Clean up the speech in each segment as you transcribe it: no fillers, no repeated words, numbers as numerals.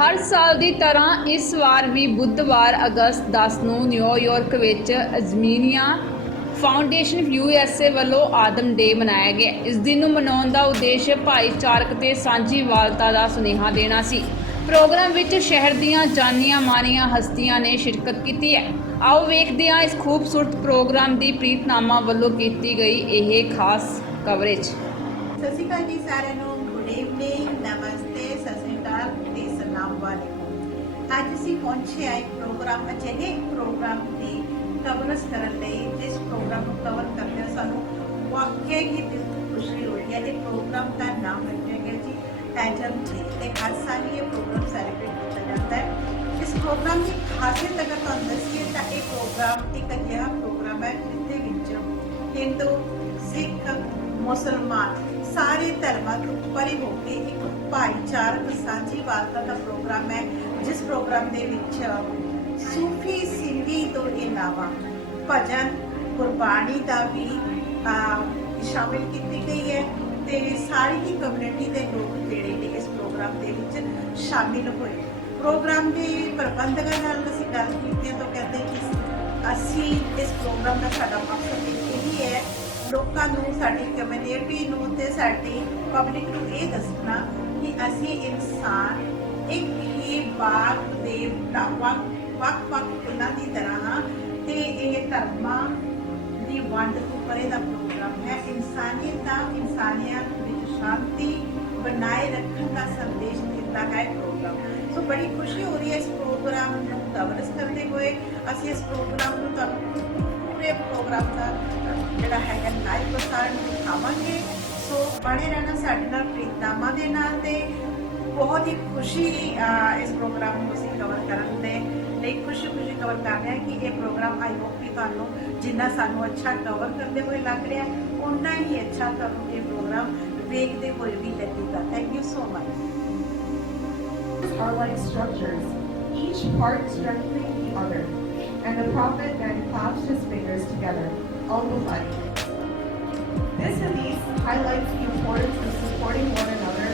ਹਰ ਸਾਲ ਦੀ ਤਰ੍ਹਾਂ ਇਸ ਵਾਰ ਵੀ ਬੁੱਧਵਾਰ ਅਗਸਤ 10 ਨੂੰ ਨਿਊਯਾਰਕ ਵਿੱਚ ਅਜ਼ਮੀਨੀਆ ਫਾਊਂਡੇਸ਼ਨ USA ਵੱਲੋਂ ਆਦਮ ਡੇ ਮਨਾਇਆ ਗਿਆ। ਇਸ ਦਿਨ ਨੂੰ ਮਨਾਉਣ ਦਾ ਉਦੇਸ਼ ਭਾਈਚਾਰਕ ਤੇ ਸਾਂਝੀਵਾਲਤਾ ਦਾ ਸੁਨੇਹਾ ਦੇਣਾ ਸੀ। ਪ੍ਰੋਗਰਾਮ ਵਿੱਚ ਸ਼ਹਿਰ ਦੀਆਂ ਜਾਨੀਆਂ ਮਾਨੀਆਂ ਹਸਤੀਆਂ ਨੇ ਸ਼ਿਰਕਤ ਕੀਤੀ ਹੈ। ਆਓ ਵੇਖਦੇ ਹਾਂ ਇਸ ਖੂਬਸੂਰਤ ਪ੍ਰੋਗਰਾਮ ਦੀ ਪ੍ਰੀਤਨਾਮਾ ਵੱਲੋਂ ਕੀਤੀ ਗਈ ਇਹ ਖਾਸ ਕਵਰੇਜ। ਸਤਿ ਸ਼੍ਰੀ ਅਕਾਲ ਜੀ ਸਾਰਿਆਂ ਨੂੰ। ਗੁੱਡ ਈਵਨਿੰਗ, ਨਮਸਤੇ, ਸਤਿ ਸ਼੍ਰੀ ਅਕਾਲ ਤੇ ਸਲਾਮ ਵਾਲੇਕੁਮ। ਅੱਜ ਅਸੀਂ ਪਹੁੰਚੇ ਆ ਇੱਕ ਪ੍ਰੋਗਰਾਮ ਅਜਿਹੇ ਪ੍ਰੋਗਰਾਮ ਦੀ ਕਵਰੇਜ ਕਰਨ ਲਈ ਜਿਸ ਪ੍ਰੋਗਰਾਮ ਨੂੰ ਕਵਰ ਕਰਦੇ ਸਾਨੂੰ ਵਾਕਿਆ ਹੀ ਦਿਲ ਤੋਂ ਖੁਸ਼ੀ ਹੋਈ ਹੈ। ਇਹ ਪ੍ਰੋਗਰਾਮ ਦਾ ਨਾਮ ਰੱਖਿਆ ਗਿਆ ਜੀ ਆਦਮ ਡੇ ਤੇ ਹਰ ਸਾਲ ਇਹ ਪ੍ਰੋਗਰਾਮ ਸੈਲੀਬ੍ਰੇਟ ਕੀਤਾ ਜਾਂਦਾ ਹੈ। ਇਸ ਪ੍ਰੋਗਰਾਮ ਦੀ ਖਾਸੀਅਤ ਅਗਰ ਤੁਹਾਨੂੰ ਦੱਸੀਏ ਤਾਂ ਇਹ ਪ੍ਰੋਗਰਾਮ ਇੱਕ ਅਜਿਹਾ ਪ੍ਰੋਗਰਾਮ ਹੈ ਜਿਸ ਵਿੱਚ ਹਿੰਦੂ, ਸਿੱਖ, ਮੁਸਲਮਾਨ ਸਾਰੇ ਧਰਮਾਂ ਤੋਂ ਪਰੇ ਹੋ ਕੇ ਇੱਕ ਭਾਈਚਾਰਕ ਸਾਂਝੀਵਾਲਤਾ ਦਾ ਪ੍ਰੋਗਰਾਮ ਹੈ। ਜਿਸ ਪ੍ਰੋਗਰਾਮ ਦੇ ਵਿੱਚ ਸੂਫੀ ਸਿੰਗਿੰਗ ਤੋਂ ਇਲਾਵਾ ਭਜਨ ਗੁਰਬਾਣੀ ਦਾ ਵੀ ਸ਼ਾਮਿਲ ਕੀਤੀ ਗਈ ਹੈ ਤੇ ਸਾਰੀ ਹੀ ਕਮਿਊਨਿਟੀ ਦੇ ਲੋਕ ਜਿਹੜੇ ਨੇ ਇਸ ਪ੍ਰੋਗਰਾਮ ਦੇ ਵਿੱਚ ਸ਼ਾਮਿਲ ਹੋਏ। ਪ੍ਰੋਗਰਾਮ ਦੇ ਪ੍ਰਬੰਧਕਾਂ ਨਾਲ ਅਸੀਂ ਗੱਲ ਕੀਤੀ ਤਾਂ ਕਹਿੰਦੇ ਕਿ ਅਸੀਂ ਇਸ ਪ੍ਰੋਗਰਾਮ ਦਾ ਸਾਡਾ ਮਕਸਦ ਇਹ ਹੈ ਲੋਕਾਂ ਨੂੰ, ਸਾਡੀ ਕਮਿਊਨਿਟੀ ਨੂੰ ਤੇ ਸਾਡੀ ਪਬਲਿਕ ਨੂੰ ਇਹ ਦੱਸਣਾ ਕਿ ਅਸੀਂ ਇਨਸਾਨ ਇੱਕ ਹੀ ਬਾਗ ਦੇ ਵੱਖ-ਵੱਖ ਫੁੱਲਾਂ ਦੀ ਤਰ੍ਹਾਂ ਹਾਂ ਤੇ ਇਹ ਧਰਮਾਂ ਦੀ ਵੰਡ ਤੋਂ ਪਰੇ ਦਾ ਪ੍ਰੋਗਰਾਮ ਹੈ। ਇਨਸਾਨੀਅਤ ਵਿੱਚ ਸ਼ਾਂਤੀ ਬਣਾਏ ਰੱਖਣ ਦਾ ਸੰਦੇਸ਼ ਦਿੰਦਾ ਹੈ ਪ੍ਰੋਗਰਾਮ। ਸੋ ਬੜੀ ਖੁਸ਼ੀ ਹੋ ਰਹੀ ਹੈ ਇਸ ਪ੍ਰੋਗਰਾਮ ਨੂੰ ਕਵਰੇਜ ਕਰਦੇ ਹੋਏ। ਅਸੀਂ ਇਸ ਪ੍ਰੋਗਰਾਮ ਨੂੰ ਪੂਰੇ ਪ੍ਰੋਗਰਾਮ ਦਾ ਜਿਹੜਾ ਹੈਗਾ ਲਾਈਵ ਪ੍ਰਸਾਰਣ ਦਿਖਾਵਾਂਗੇ। ਸੋ ਬਣੇ ਰਹਿਣਾ ਸਾਡੇ ਨਾਲ ਪ੍ਰੀਤਨਾਮਾ ਦੇ ਨਾਲ ਤੇ ਬਹੁਤ ਹੀ ਖੁਸ਼ੀ ਇਸ ਪ੍ਰੋਗਰਾਮ ਨੂੰ ਅਸੀਂ ਕਵਰ ਕਰਨ ਦੇ ਲਈ ਖੁਸ਼ੀ ਕਵਰ ਕਰ ਰਹੇ ਹਾਂ ਕਿ ਇਹ ਪ੍ਰੋਗਰਾਮ ਆਈ ਹੋਪ ਕਿ ਤੁਹਾਨੂੰ ਜਿੰਨਾ ਸਾਨੂੰ ਅੱਛਾ ਕਵਰ ਕਰਦੇ ਹੋਏ ਲੱਗ ਰਿਹਾ ਉਨਾ ਹੀ ਅੱਛਾ ਤੁਹਾਨੂੰ ਇਹ ਪ੍ਰੋਗਰਾਮ ਵੇਖਦੇ ਹੋਏ ਵੀ ਲੱਗੇਗਾ। Thank you so much. Are like structures, each part strengthening the other, and the prophet then clasped his fingers together, al-Bukhari. This hadith highlights the importance of supporting one another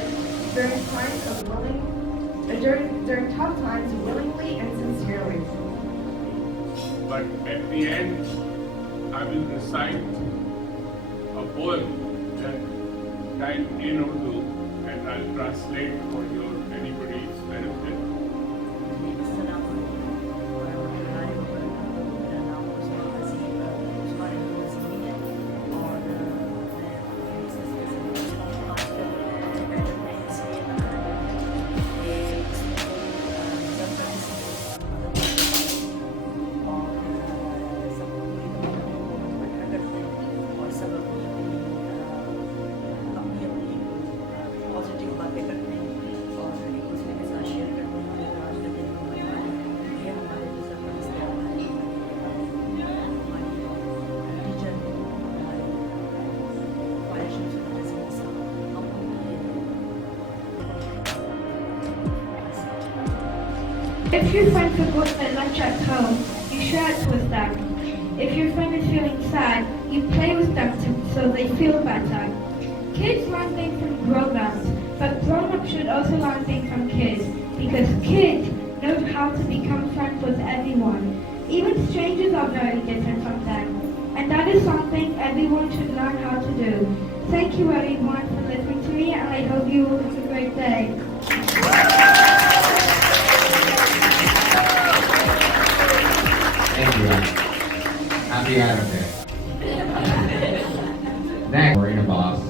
during tough times willingly and sincerely. But at the end, I will recite a poem that typed in Urdu and I'll translate for your anybody's benefit. If your friend forgot their lunch at home, you share it with them. If your friend is feeling sad, you play with them so they feel better. Kids learn things from grown-ups, but grown-ups should also learn things from kids, because kids know how to become friends with everyone. Even strangers are very different from them, and that is something everyone should learn how to do. Thank you everyone for listening to me, and I hope you all have a great day. Thank you. Happy Adam Day. Next, we're in a boss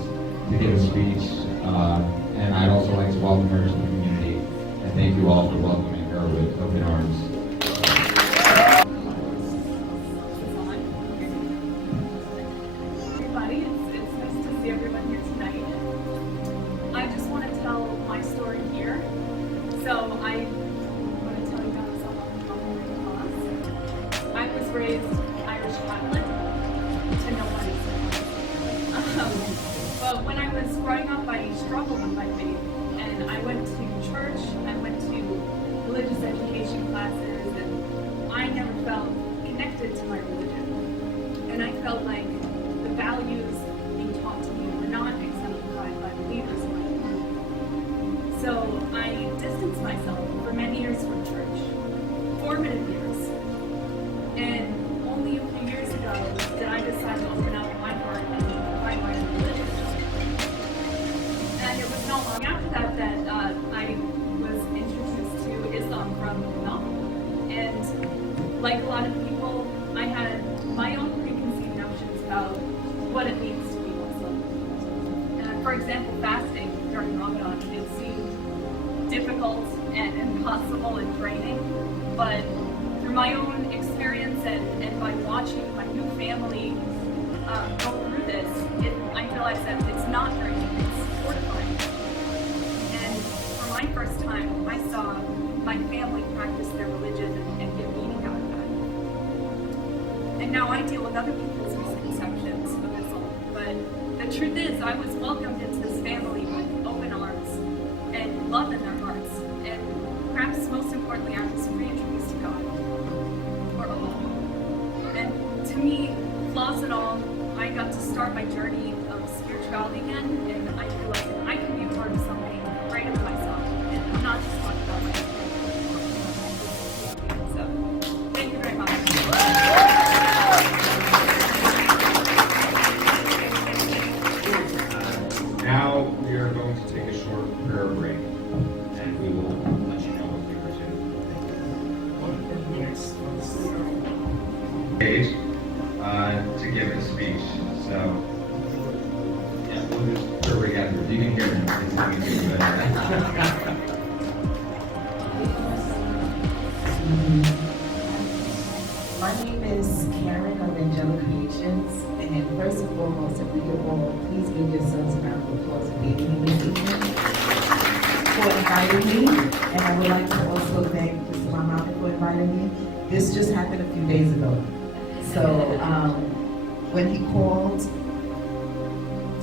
to give a speech, and I'd also like to welcome her to the community, and thank you all for welcoming her with open arms. Everybody, it's nice to see everyone here tonight. I just want to tell my story here. So I want to tell you about myself. I was raised Irish Catholic to nobody's but when I was growing up, I struggled with my faith, and I went to church, I went to religious education classes, and I never felt connected to my religion. And I felt like the values being taught to me were not exemplified by believers in my community. So I distanced myself for like a lot of people, I had my own preconceived notions about what it means to be Muslim. For example, fasting during Ramadan, it seemed difficult and impossible and draining, but through my own experience and by watching my new family go through this, I realized that it's not draining, it's fortifying. And for my first time, I saw my family practice their religion and get meaning out of that. And now I deal with other people's misconceptions of Islam, but the truth is I was welcomed into this family with open arms and love in their hearts. And perhaps most importantly, I was reintroduced to God, or Allah. And to me, flaws and all, I got to start my journey of spirituality again, and I realized that I can be a part of something greater than myself. And I'm not just talking about my So, thank you very much. Now we are going to take a short prayer break, and we will let you know if we resume. Page to give a speech. So, yeah, we'll just throw it together. If you can hear me, it's going to get better. My name is Karen of Angelic Creations, and first and foremost, if we could all please give yourselves a round of applause for being here this evening, for inviting me, and I would like to also thank Mr. Muhammad for inviting me. This just happened a few days ago. So when he called,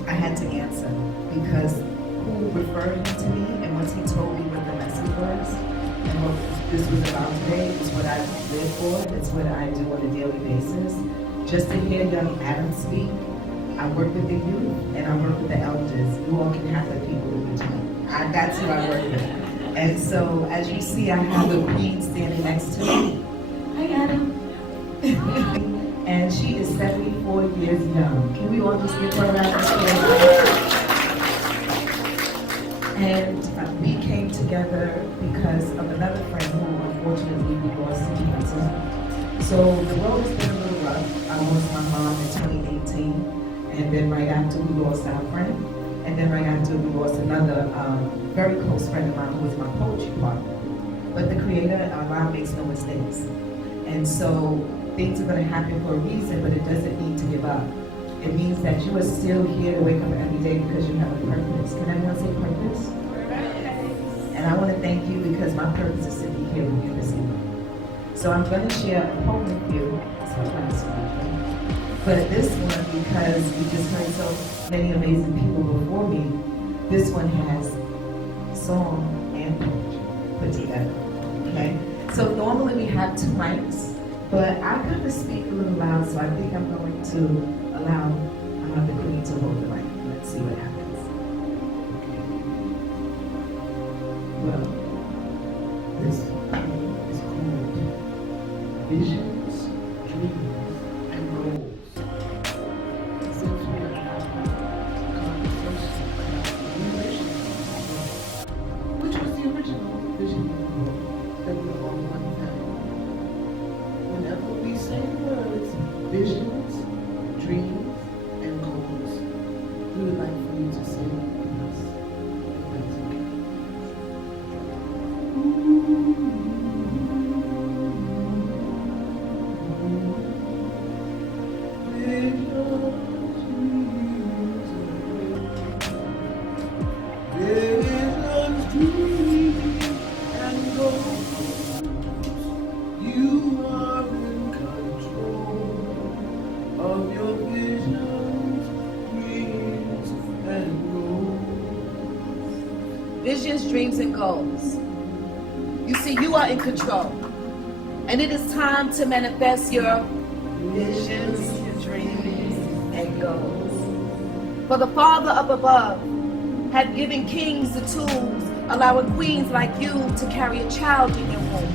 I had to answer because who referred him to me and once he told me what the message was and what this was about today, is what I live for, it's what I do on a daily basis. Just to hear young Adam speak, I work with the youth and I work with the elders. You all can have the people in between. That's who I work with. And so, as you see, I have the queen standing next to me. Hi, Adam. And she is 74 years young. Can we all just give her a round of applause? And we came together because of another friend who unfortunately we lost to cancer. So the road has been a little rough. I lost my mom in 2018, and then right after we lost our friend, and then right after we lost another very close friend of mine who was my poetry partner. But the Creator, Allah makes no mistakes. And so things are going to happen for a reason, but it doesn't mean to give up. It means that you are still here to wake up every day because you have a purpose. Can anyone say purpose? And I want to thank you because my purpose is to be here with you this evening. So I'm going to share a poem with you. But this one, because we just heard so many amazing people before me, this one has song and poetry put together. Okay? So normally we have two mics, but I kind of speak a little loud, so I think I'm going to allow the queen to hold the mic. Let's see what happens. Well, this is called Visions, Dreams, and Goals. Since we are having a conversation about the new vision, which was the original vision and goal, that we're all one family. Whenever we say words, visions, dreams, and goals, we would like for you to say with us, if that's okay. Visions, dreams, and goals. You see, you are in control. And it is time to manifest your visions, dreams, and goals. For the Father up above had given kings the tools, allowing queens like you to carry a child in your womb,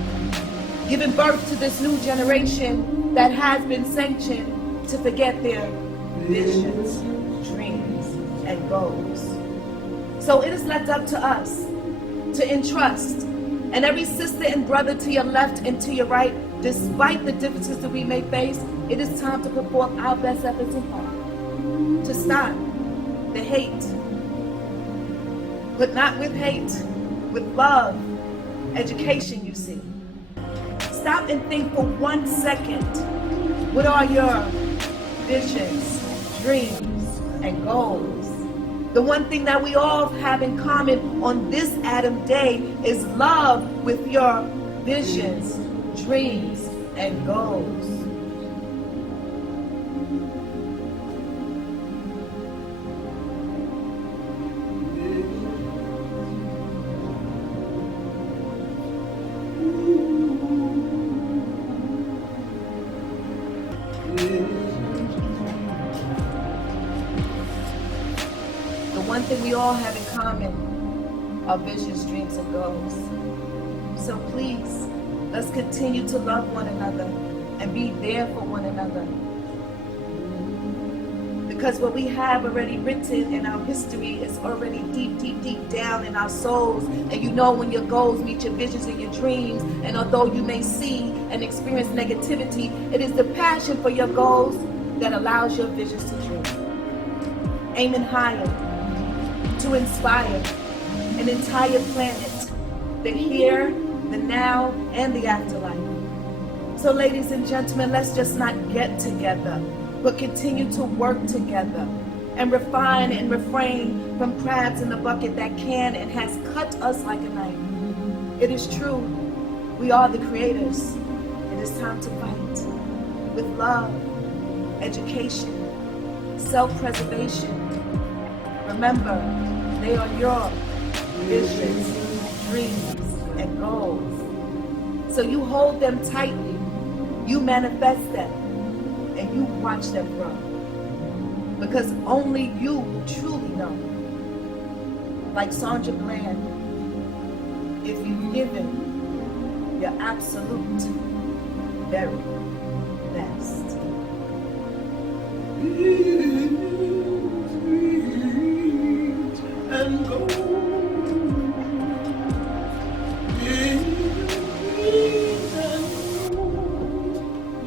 giving birth to this new generation that has been sanctioned to forget their visions, dreams, and goals. So it is left up to us to entrust And every sister and brother to your left and to your right, despite the differences that we may face, it is time to put forth our best efforts in part to stop the hate, but not with hate, with love, education, you see. Stop and think for 1 second. What are your visions, dreams, and goals? The one thing that we all have in common on this Adam Day is love with your visions, dreams, and goals. The one thing we all have in common are visions, dreams, and goals. So please, let's continue to love one another and be there for one another. Because what we have already written in our history is already deep, deep, deep down in our souls. And you know when your goals meet your visions and your dreams, and although you may see and experience negativity, it is the passion for your goals that allows your visions to dream. Aiming higher, to inspire an entire planet, the here, the now, and the afterlife. So ladies and gentlemen, let's just not get together, but continue to work together and refine and refrain from crabs in the bucket that can and has cut us like a knife. It is true, we are the creators. It is time to fight with love, education, self-preservation. Remember, they are your visions, dreams, and goals. So you hold them tightly, you manifest them, and you watch them grow. Because only you truly know. Like Sandra Bland, if you've given your absolute very best. And go.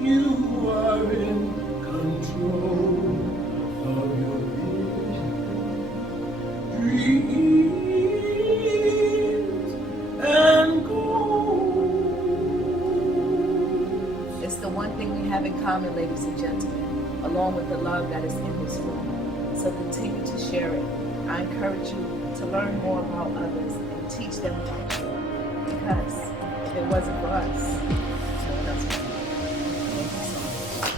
You are in control of your vision, dreams, and goals. It's the one thing we have in common, ladies and gentlemen, along with the love that is in this room. So continue to share it. I encourage you to learn more about others and teach them about you. Because if it wasn't for us, no one else would do it. Thank you so much.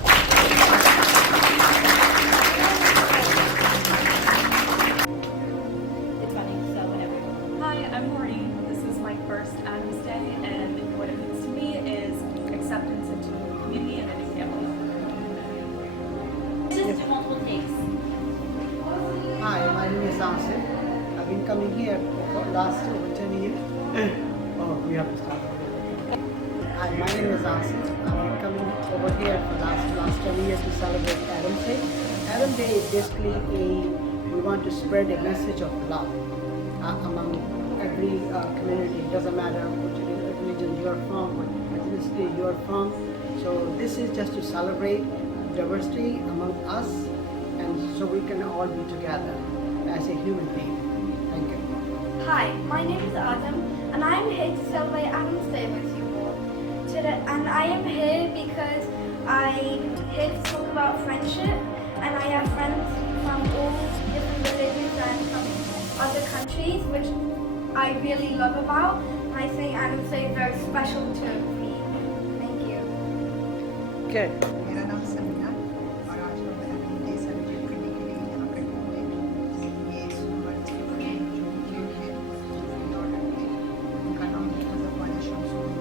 It's funny, so whatever. Hi, I'm Maureen. This is my first Adam's Day, and what it means to me is acceptance into a community and a new family. Just multiple takes. Hi, my name is Asif. I've been coming here for the last over 10 years. Oh, we have to start. Hi, my name is Asif. I've been coming over here for the last 10 years to celebrate Adam's Day. Adam's Day is basically we want to spread a message of love among every community. It doesn't matter what religion you're from, what ethnicity you're from. So this is just to celebrate diversity among us, and so we can all be together as a human being. Thank you. Hi, my name is Adam, and I am here to celebrate Adam's Day with you all. Today, and I am here because I'm here to talk about friendship, and I have friends from all different religions and from other countries, which I really love about. And I think Adam's Day is very special to me. Thank you. Good. मेरा नाम समीना और आज हम Adam day celebrate करने के लिए यहाँ पे घूमे। ये हमारे जो क्यूट है ऑर्डर पे उनका नाम है ज़बान शमसूल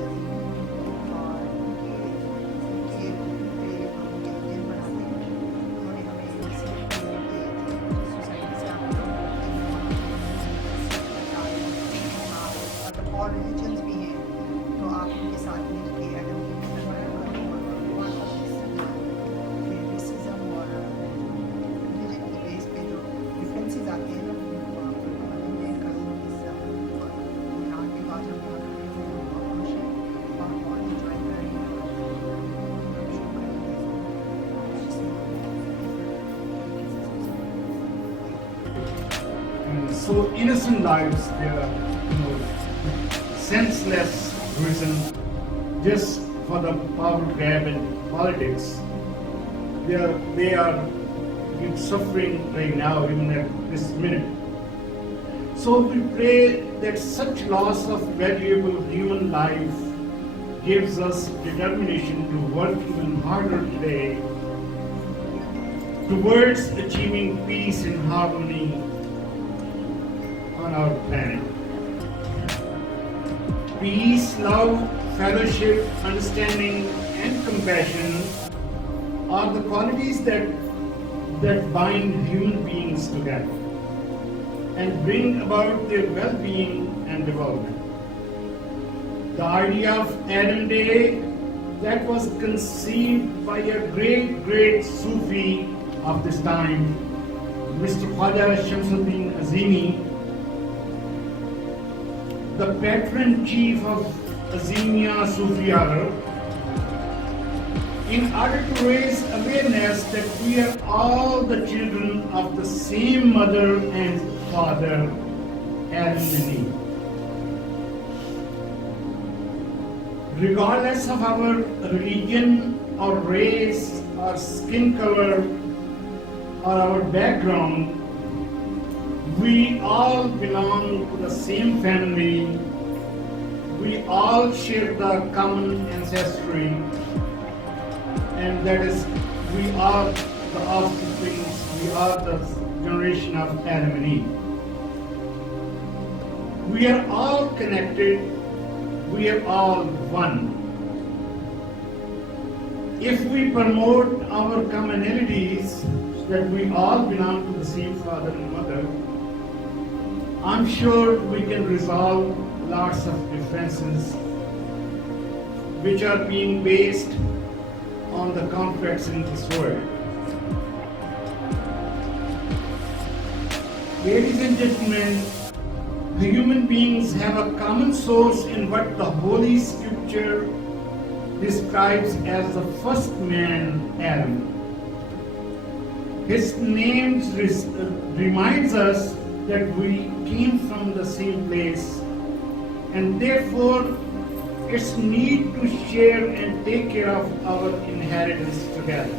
और ये पे हम दिन बनाते हैं। उन्होंने हमें सोसाइटी से मतलब और रिलीजन्स भी हैं, तो आप उनके साथ मिलके Adam so innocent lives, they are, senseless reason just for the power grab and politics. They are suffering right now, even at this minute. So we pray that such loss of valuable human life gives us determination to work even harder today towards achieving peace and harmony on our planet. Peace, love, fellowship, understanding, and compassion are the qualities that bind human beings together and bring about their well-being and development. The idea of Adam Day that was conceived by a great Sufi of this time, Mr. Khwaja Shamsuddin Azimi, the patron chief of Azimia Sufi order, in order to raise awareness that we are all the children of the same mother and father, Adam and Eve. Regardless of our religion or race or skin color or our background, we all belong to the same family. We all share the common ancestry, and that is, we are the offspring, we are the generation of Adam and Eve. We are all connected, we are all one. If we promote our commonalities, that we all belong to the same father and mother, I'm sure we can resolve lots of differences which are being based on the conflicts in this world. Ladies and gentlemen, the human beings have a common source in what the Holy Scripture describes as the first man, Adam. His name reminds us that we came from the same place, and therefore it's need to share and take care of our inheritance together.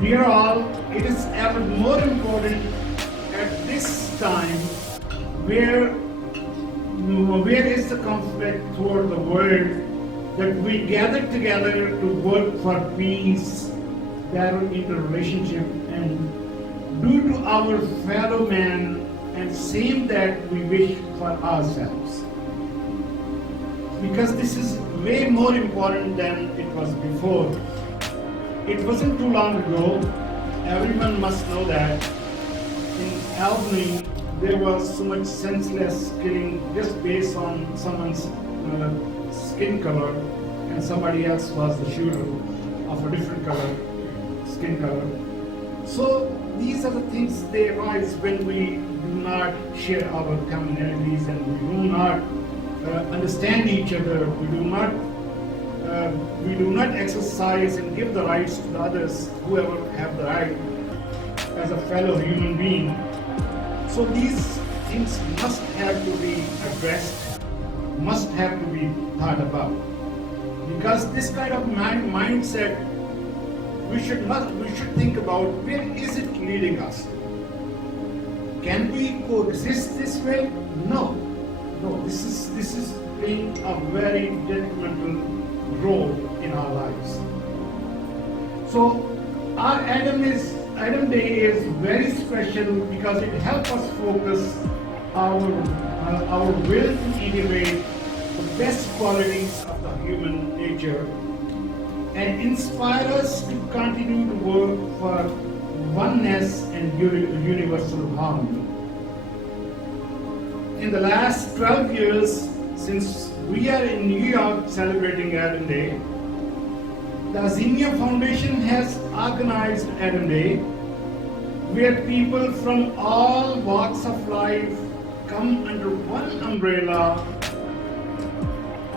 Dear all, it is ever more important at this time where is the conflict toward the world, that we gather together to work for peace, better interrelationship, and do to our fellow man and same that we wish for ourselves. Because this is way more important than it was before. It wasn't too long ago, everyone must know that in Albany there was so much senseless killing just based on someone's skin color, and somebody else was the shooter of a different color, skin color. So these are the things they arise when we do not share our commonalities and we do not understand each other. We do not exercise and give the rights to the others, whoever have the right as a fellow human being. So these things must have to be addressed, must have to be thought about. Because this kind of mindset, we should think about where is it leading us to. Can we coexist this way? No. This is playing a very detrimental role in our lives. So our Adam Day is very special because it helps us focus our will to integrate the best qualities of the human nature and inspire us to continue to work for oneness and universal harmony. In the last 12 years, since we are in New York celebrating Adam Day, the Azimia Foundation has organized Adam Day, where people from all walks of life come under one umbrella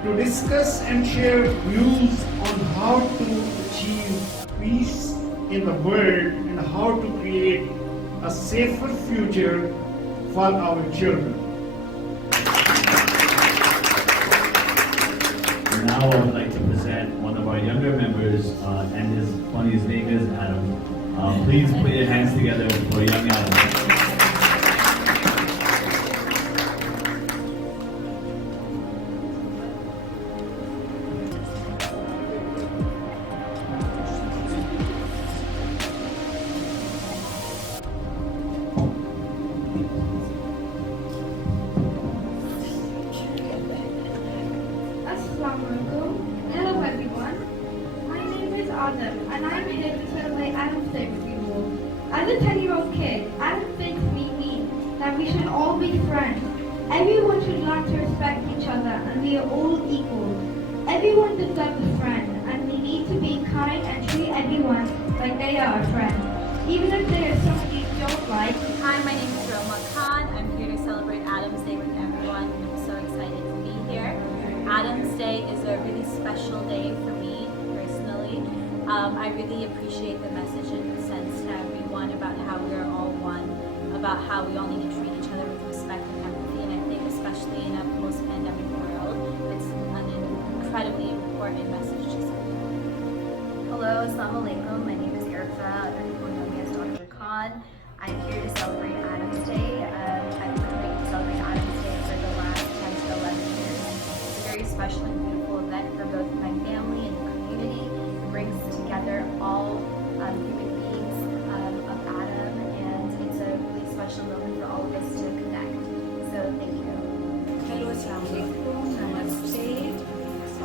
to discuss and share views on how to achieve peace in the world and how to create a safer future for our children. Now I would like to present one of our younger members, and his name is Adam. Please put your hands together for young Adam. Hello everyone. My name is Adam and I'm here to celebrate Adam's Day with you all. As a 10-year-old kid, Adam thinks we mean that we should all be friends. Everyone should learn to respect each other and we are all equal. Everyone deserves a friend and we need to be kind and treat everyone like they are a friend. Even if there are somebody you don't like. Hi, my name is Roma Khan. I'm here to celebrate Adam's Day with everyone. I'm so excited to be here. Adam's Day is a really special day for me personally. I really appreciate the message it sends to everyone about how we're all one, about how we all need to treat each other with respect and empathy, and I think especially in a post-pandemic world, it's an incredibly important message to send. Hello, Assalamu alaikum. My name is Erica. Other people know me as Dr. Khan. I'm here to celebrate Adam's Day. I've been waiting to celebrate Adam's Day for the last 10 to 11 years. Very special and beautiful event for both my family and the community. It brings together all human beings of Adam, and it's a really special moment for all of us to connect. So thank you. Hello अस्सलाम वालेकुम, नमस्ते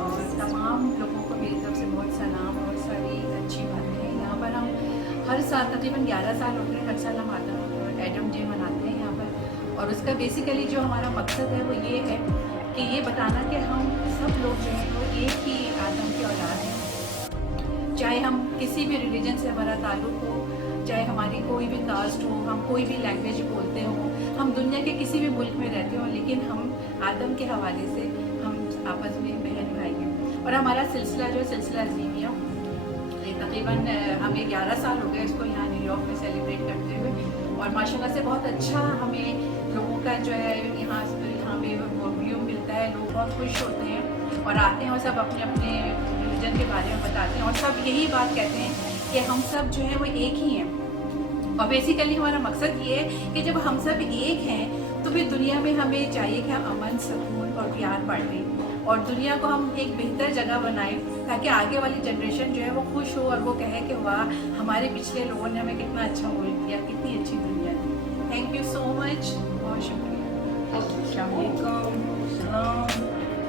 और तमाम लोगों को मेरी तरफ से बहुत सलाम और सारी अच्छी बातें हैं। यहाँ पर हम हर साल तकरीबन 11 साल हो गए, हर साल हम एडम डे मनाते हैं यहाँ पर, और उसका बेसिकली जो हमारा मकसद है वो ये है कि ये बताना कि हम सब लोग जो हैं वो एक ही आदम की औलाद हैं। चाहे हम किसी भी रिलीजन से हमारा ताल्लुक़ हो, चाहे हमारी कोई भी कास्ट हो, हम कोई भी लैंग्वेज बोलते हों, हम दुनिया के किसी भी मुल्क में रहते हों, लेकिन हम आदम के हवाले से हम आपस में बहन भाई हैं। और हमारा सिलसिला जो है सिलसिला अज़ीमिया, ये तकरीबन हमें 11 साल हो गए इसको यहाँ न्यूयॉर्क में सेलिब्रेट करते हुए, और माशाल्लाह से बहुत अच्छा हमें लोगों का जो है यहाँ पे व्यू मिलता है। लोग बहुत खुश होते हैं और आते हैं और सब अपने अपने रिलीजन के बारे में बताते हैं और सब यही बात कहते हैं कि हम सब जो है वो एक ही हैं। और बेसिकली हमारा मकसद ये है कि जब हम सब एक हैं तो फिर दुनिया में हमें चाहिए कि हम अमन, सुकून और प्यार बांटें और दुनिया को हम एक बेहतर जगह बनाएं, ताकि आगे वाली जनरेशन जो है वो खुश हो और वो कहे कि वाह, हमारे पिछले लोगों ने हमें कितना अच्छा मुल्क दिया, कितनी अच्छी दुनिया दी। थैंक यू सो मच, बहुत शुक्रिया। Assalamualaikum, Shalom,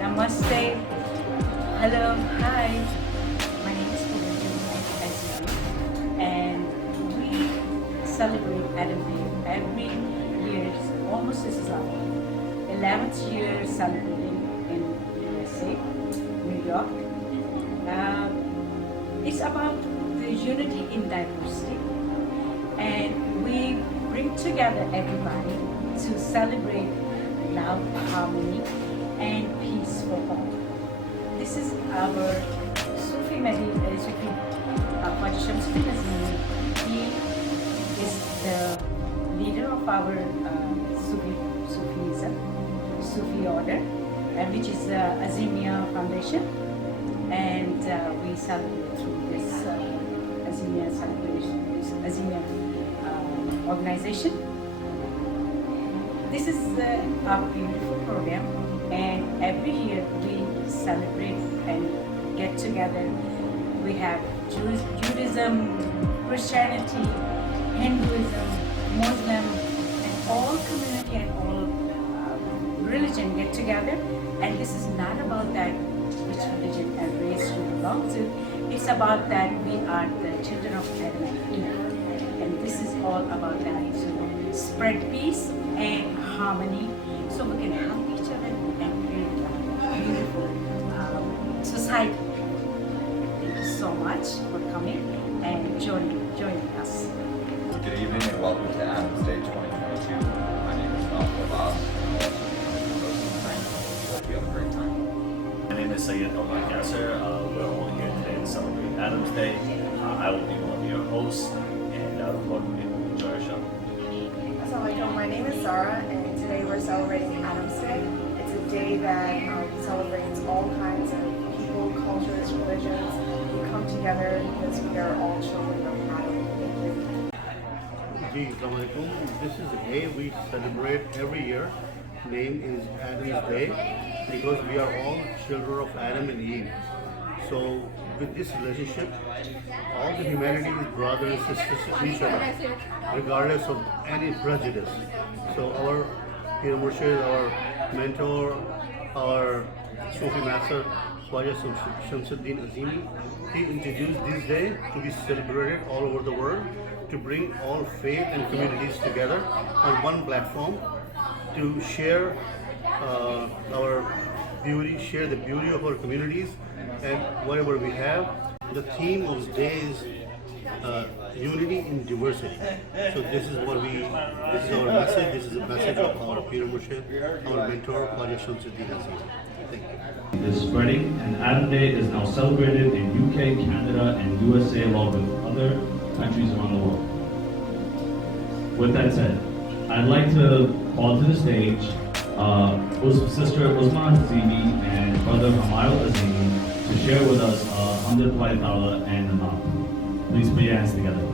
Namaste, hello, hi. My name is Preetnama, and we celebrate Adam Day every year. Almost this is our 11th year celebrating in USA, New York. It's about the unity in diversity, and we bring together everybody to celebrate love, harmony, and peace for all. This is our Sufi Hajj Sufi Nazim. He is the leader of our Sufi order, which is Azimia Foundation, and we celebrate through this Azimia celebration, this Azimia organization. This is a beautiful program, and every year we celebrate and get together. We have Judaism, Christianity, Hinduism, Muslim, and all community and all religion get together. And this is not about that which religion and race you belong to. It's about that we are the children of Adam and Eve, and this is all about that. So spread peace and harmony so we can help each other and create a beautiful society. Thank you so much for coming and joining us. Good evening and welcome to Adam's Day 2022. My name is Malcolm Abbas. Hope you have a great time. My name is Sayed Omar Yasser. We're all here today to celebrate Adam's Day. I will be one of your hosts, and welcome to enjoy our show. Assalamualaikum. My name is Zara, and today we're celebrating Adam's Day. It's a day that celebrates all kinds of people, cultures, religions. We come together because we are all children of Adam. Ji, Assalamualaikum. This is a day we celebrate every year. Name is Adam's Day because we are all children of Adam and Eve. So with this relationship, all the humanity is brothers and sisters to each other, regardless of any prejudice. So our Pir Murshid, our mentor, our Sufi master, Khwaja Shamsuddin Azimi, he introduced this day to be celebrated all over the world, to bring all faith and communities together on one platform, to share our beauty, share the beauty of our communities and whatever we have. The theme of the day is unity in diversity. So this is our message. This is a message of our Pir Murshid, our mentor, Khwaja Shamsuddin Azimi. Thank you. Is spreading, and Adam Day is now celebrated in UK, Canada, and USA, along with other countries around the world. With that said, I'd like to call to the stage Sister Usman Azimi and Brother Hamayal Azimi to share with us Hamdulillah Ta'ala and Naam. Please put your hands together.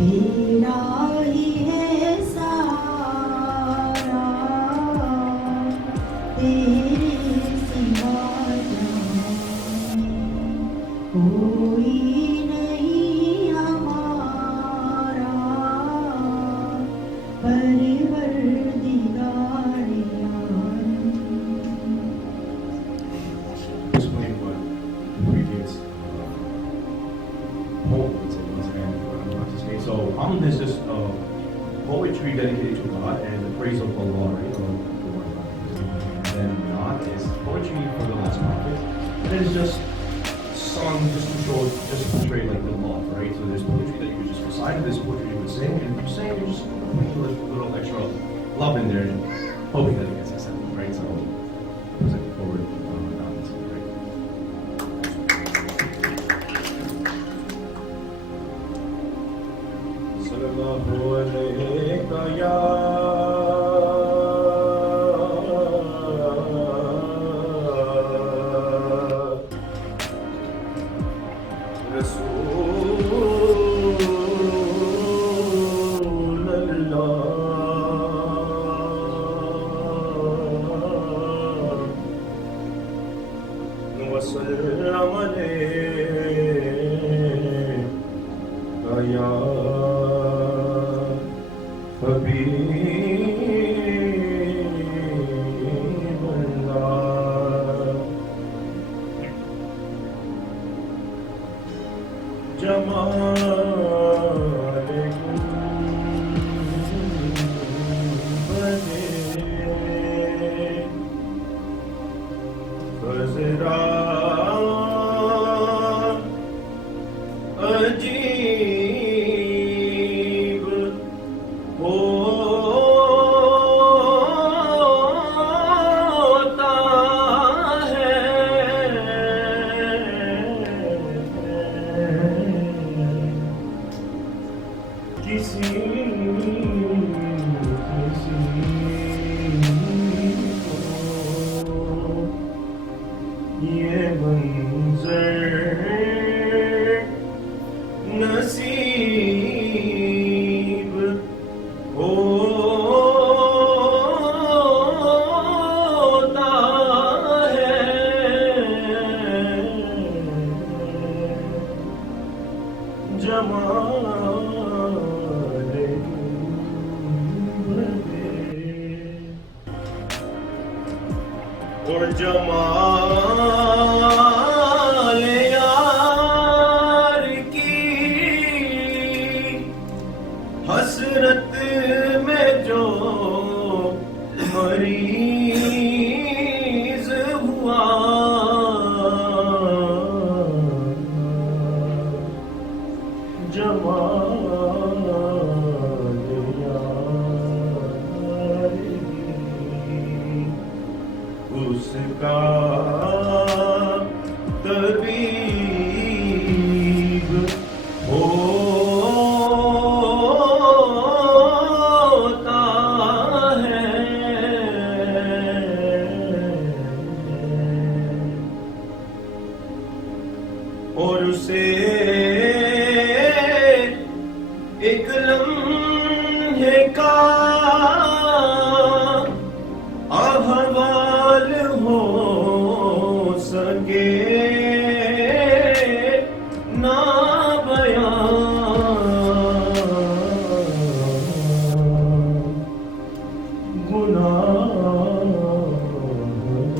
तेरा ही Hamd is just poetry dedicated to God and the praise of Allah, right? And then Naat is poetry for the last prophet. And it's just song just to show, just to portray like the love, right? So there's poetry that you would just recite, and there's poetry you would sing, and if you sing, you're just putting a little extra love in there and hoping that it gets accepted, right? So present forward Naat, right? Sallallahu alayka ya وسلم عليك يا حبيب الله جمالكم بديع فزرا अजीब होता है किसी को ये मंजर नसीब होता है जमाले और जमाल यार की हसरत में जो मरीज हुआ जमाल यार की उसका तबीब होता है और उसे एक लम्हे का अहवाल हो सके ना बयां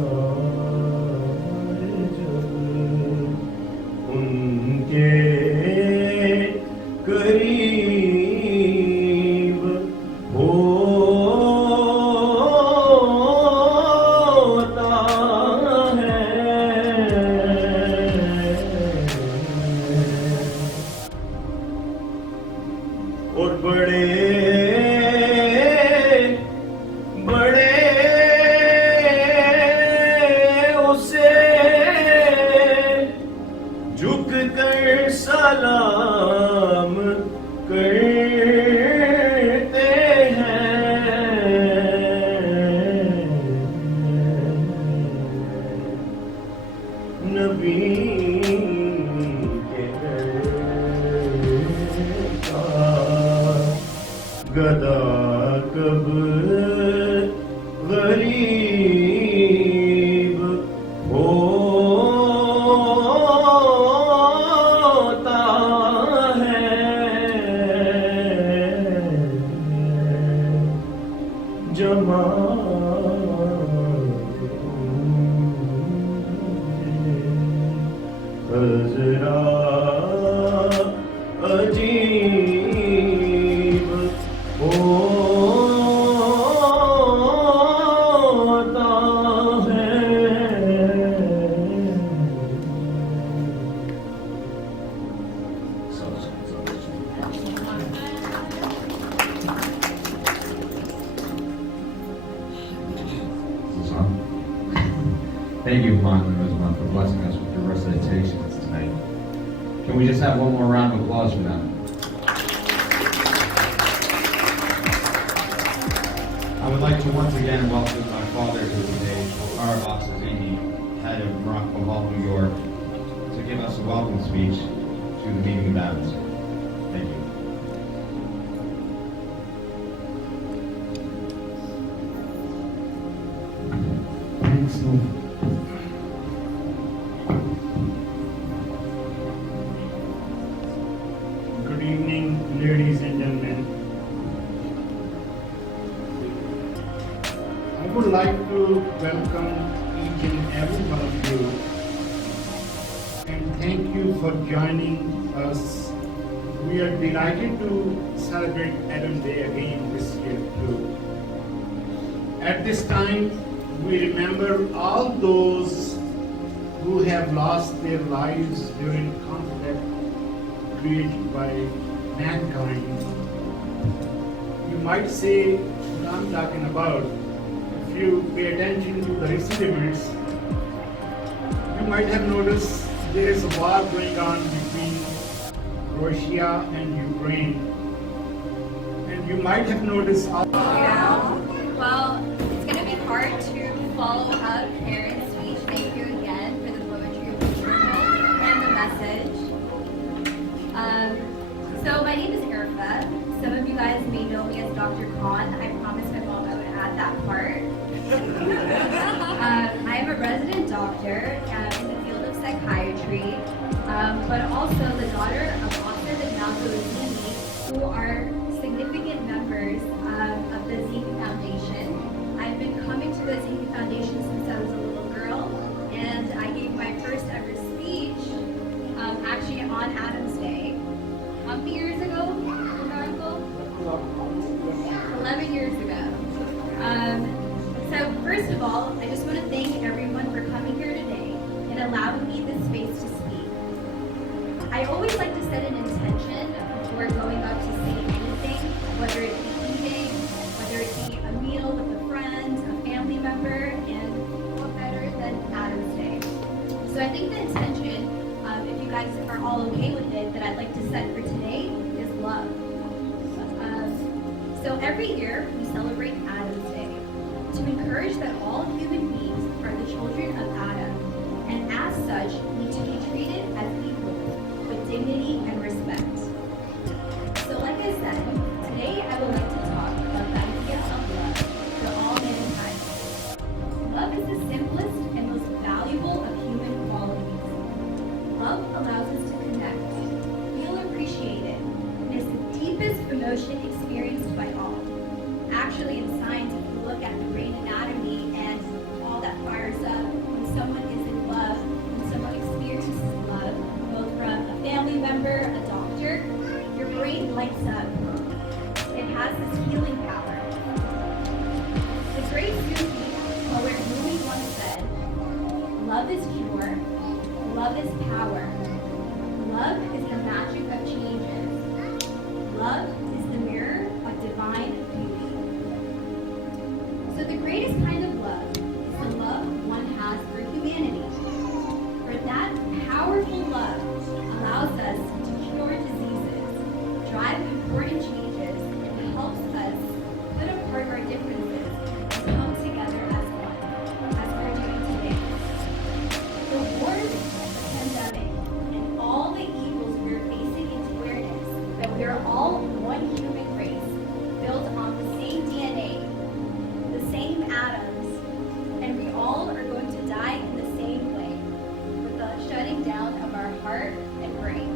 गुनाहगार जब उनके करीब होता है और बड़े बड़े उसे झुक कर सलाम करते हैं नबी के का गदा कब गरीब होता है हजरा अजीब Thank you, Juan and Rosamond, for blessing us with your recitations tonight. Can we just have one more round of applause for them? I would like to once again welcome my father to the stage, Arabas Azimi, head of Morocco Hall, New York, to give us a welcome speech to the meeting of Adams. Thank you. Thanks, Lord. Good evening, ladies and gentlemen. I would like to welcome each and every one of you and thank you for joining us. We are delighted to celebrate Adam Day again this year too. At this time, we remember all those who have lost their lives during conflict created by mankind. You might say what I'm talking about. If you pay attention to the recent events, you might have noticed there is a war going on between Russia and Ukraine. And you might have noticed Well, it's going to be hard to follow up Karen's speech. Thank you again for the poetry of the journal and the message. So my name is Erica. Some of you guys may know me as Dr. Khan. I promised my mom I would add that part. I am a resident doctor in the field of psychiatry, but also the daughter of Asif and Malcolm Azimi, who are significant members of the Azimi Foundation. I've been coming to the Azimi Foundation since I was a little girl, and I gave my first ever speech actually on Adam's Day. How many years ago, Uncle? 11 years ago. So first of all, I just want to thank everyone for coming here today and allowing me this space to speak. I always like to set an intention before going up to say anything, whether it be eating, whether it be a meal with a friend, a family member, and what better than Adam's Day. So I think the intention, if you guys are all okay with it, that I'd like to set for today is love. So every year we celebrate Adam's Day to encourage that all human beings are the children of Adam, and as such need to be treated as equals with dignity and respect. So like I said, today I would like to talk about the idea of love for all mankind. Love is the simplest and most valuable of human qualities. Love allows us to connect, feel appreciated, and is the deepest emotion experienced by all. Actually, in science, if you look at the brain anatomy and all that fires up when someone is in love, when someone experiences love, both from a family member, a doctor, your brain lights up. It has this healing power. The great Sufi poet Rumi once said, "Love is pure, love is power. Love is the magic of changes. Love is the mirror of divine beauty." So the greatest kind of love is the love one has for humanity. For that powerful love allows us to cure diseases, drive important changes, and helps us put apart our differences and come together as one, as we're doing today. The wars, the pandemic, and all the evils we are facing is awareness that we are all one human race, built on the same DNA, the same atoms, and we all are going to die in the same way, with the shutting down of our heart and brain.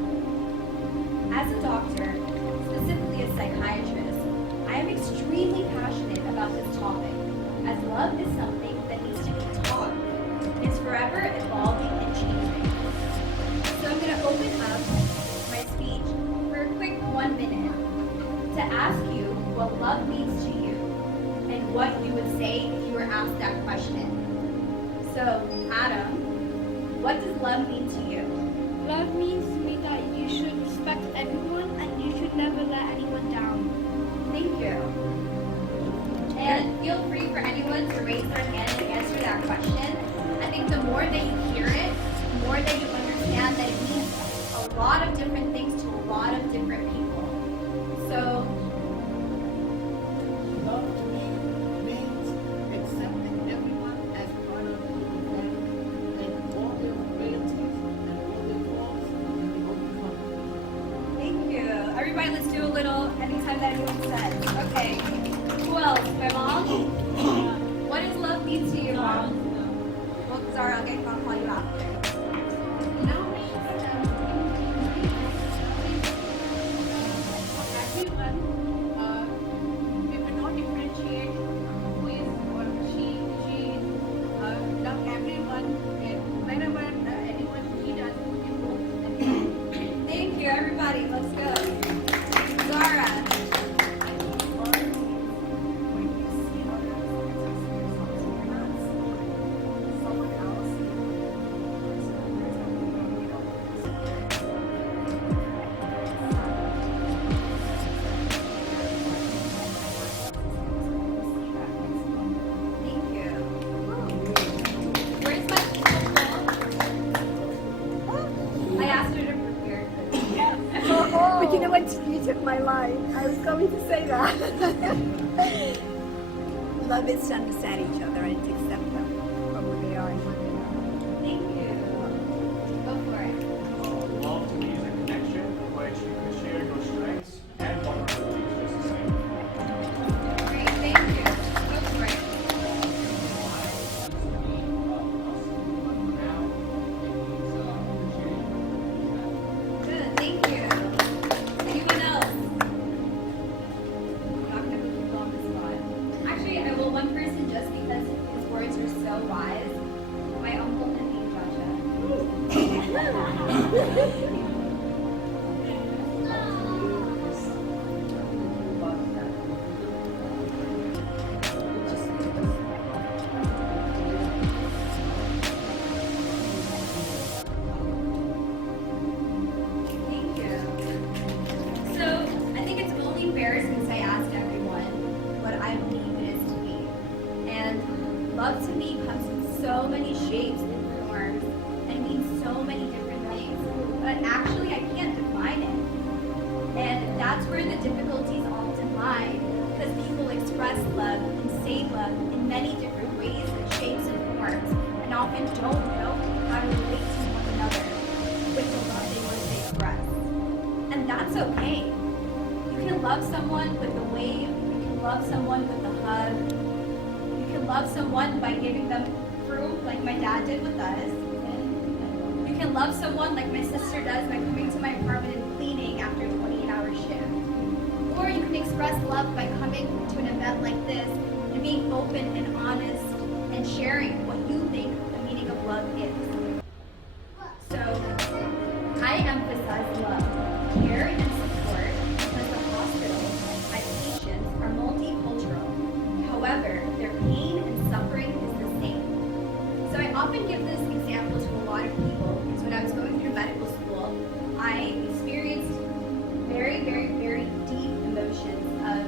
As a doctor, specifically a psychiatrist, I am extremely passionate about this topic, as love is something that needs to be taught. It's forever evolving and changing. So I'm going to open up my speech for a quick 1 minute to ask you what love means to you and what you would say if you were asked that question. So, Adam, what does love mean to you? Love means to me that you should respect everyone and you should never let anyone down. Thank you. And feel free for anyone to raise their hand and answer that question. At think the more that you hear it, the more that you understand that it means a lot of different things to a lot of different people. So, Love to me means accepting everyone as part of the family and all their abilities and all their flaws and overcome. thank you. Everybody, let's do a little anytime that anyone says. Okay. Who else? My mom? What does love mean to you, Mom? Well, Zara, I'll call you after. You know, everyone, we will not differentiate who is or she love everyone, and whenever anyone needs us, we go. Thank you, everybody. Let's go. Zara. Thank you. Where's my I asked her to prepare this. But you know what? You took my line. I was going to say that. Love is to understand each other and to accept them for who they are and what they are. Thank you. Go for it. Love to me is a connection which you can share your strengths and vulnerabilities just the same. Great, thank you. Go for it. Good, thank you. Anyone else? I'm not gonna put people on the spot. Actually, I will one person just because his words are so wise. My uncle Naveen Raja. Thank you. So, I think it's only fair since I asked everyone what I believe it is to be. And love to me comes in so many shapes and forms and means so many different things. But actually, I can't define it. And that's where the difficulties often lie, because people express love and say love in many different ways and shapes and forms, and often don't know how to relate to one another with the love they want to express. And that's okay. You can love someone with a wave, you can love someone with a hug, you can love someone by giving them fruit like my dad did with us. You can love someone like my sister does by coming to my apartment and cleaning after a 28-hour shift. Or you can express love by coming to an event like this and being open and honest and sharing what you think the meaning of love is. So, I emphasize love, care, and support because the hospital, my patients, are multicultural. However, their pain and suffering is the same. So I often give this example to a lot of people because when I was going through medical school, I experienced very, very, very deep emotions of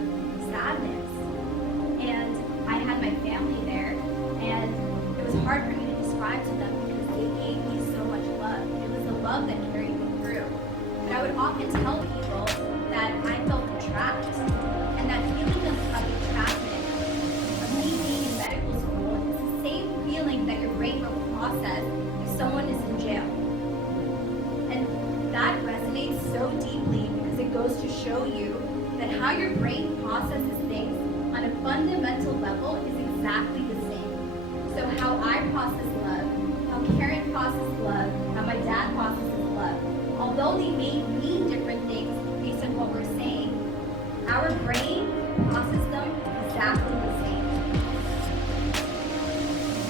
sadness. And I had my family there, and it was hard for me to describe to them because they gave me so much love. It was the love that carried me through. But I would often tell people that I felt trapped, and that feeling of entrapment, of me being in medical school, is the same feeling that your brain will process if someone is in jail. And that resonates so deeply because it goes to show you that how your brain processes things on a fundamental level is exactly the same. So how I process love, how Karen processes love, how my dad processes love, although they may mean different things based on what we're saying, our brain processes them exactly the same.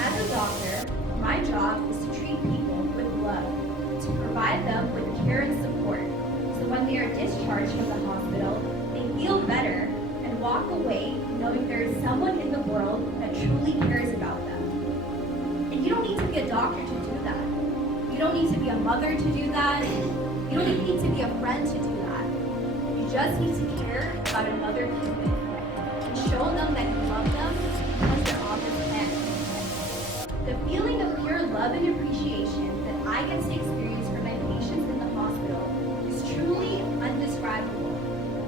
As a doctor, my job is to treat people with love, to provide them with care and support, so when they are discharged from the hospital, they feel better and walk away knowing there is someone in the world that truly cares about them. And you don't need to be a doctor to do that. You don't need to be a mother to do that. You don't even need to be a friend to do that. You just need to care about another human and show them that you love them because they're on this planet. The feeling of pure love and appreciation that I get to experience from my patients in the hospital is truly undescribable.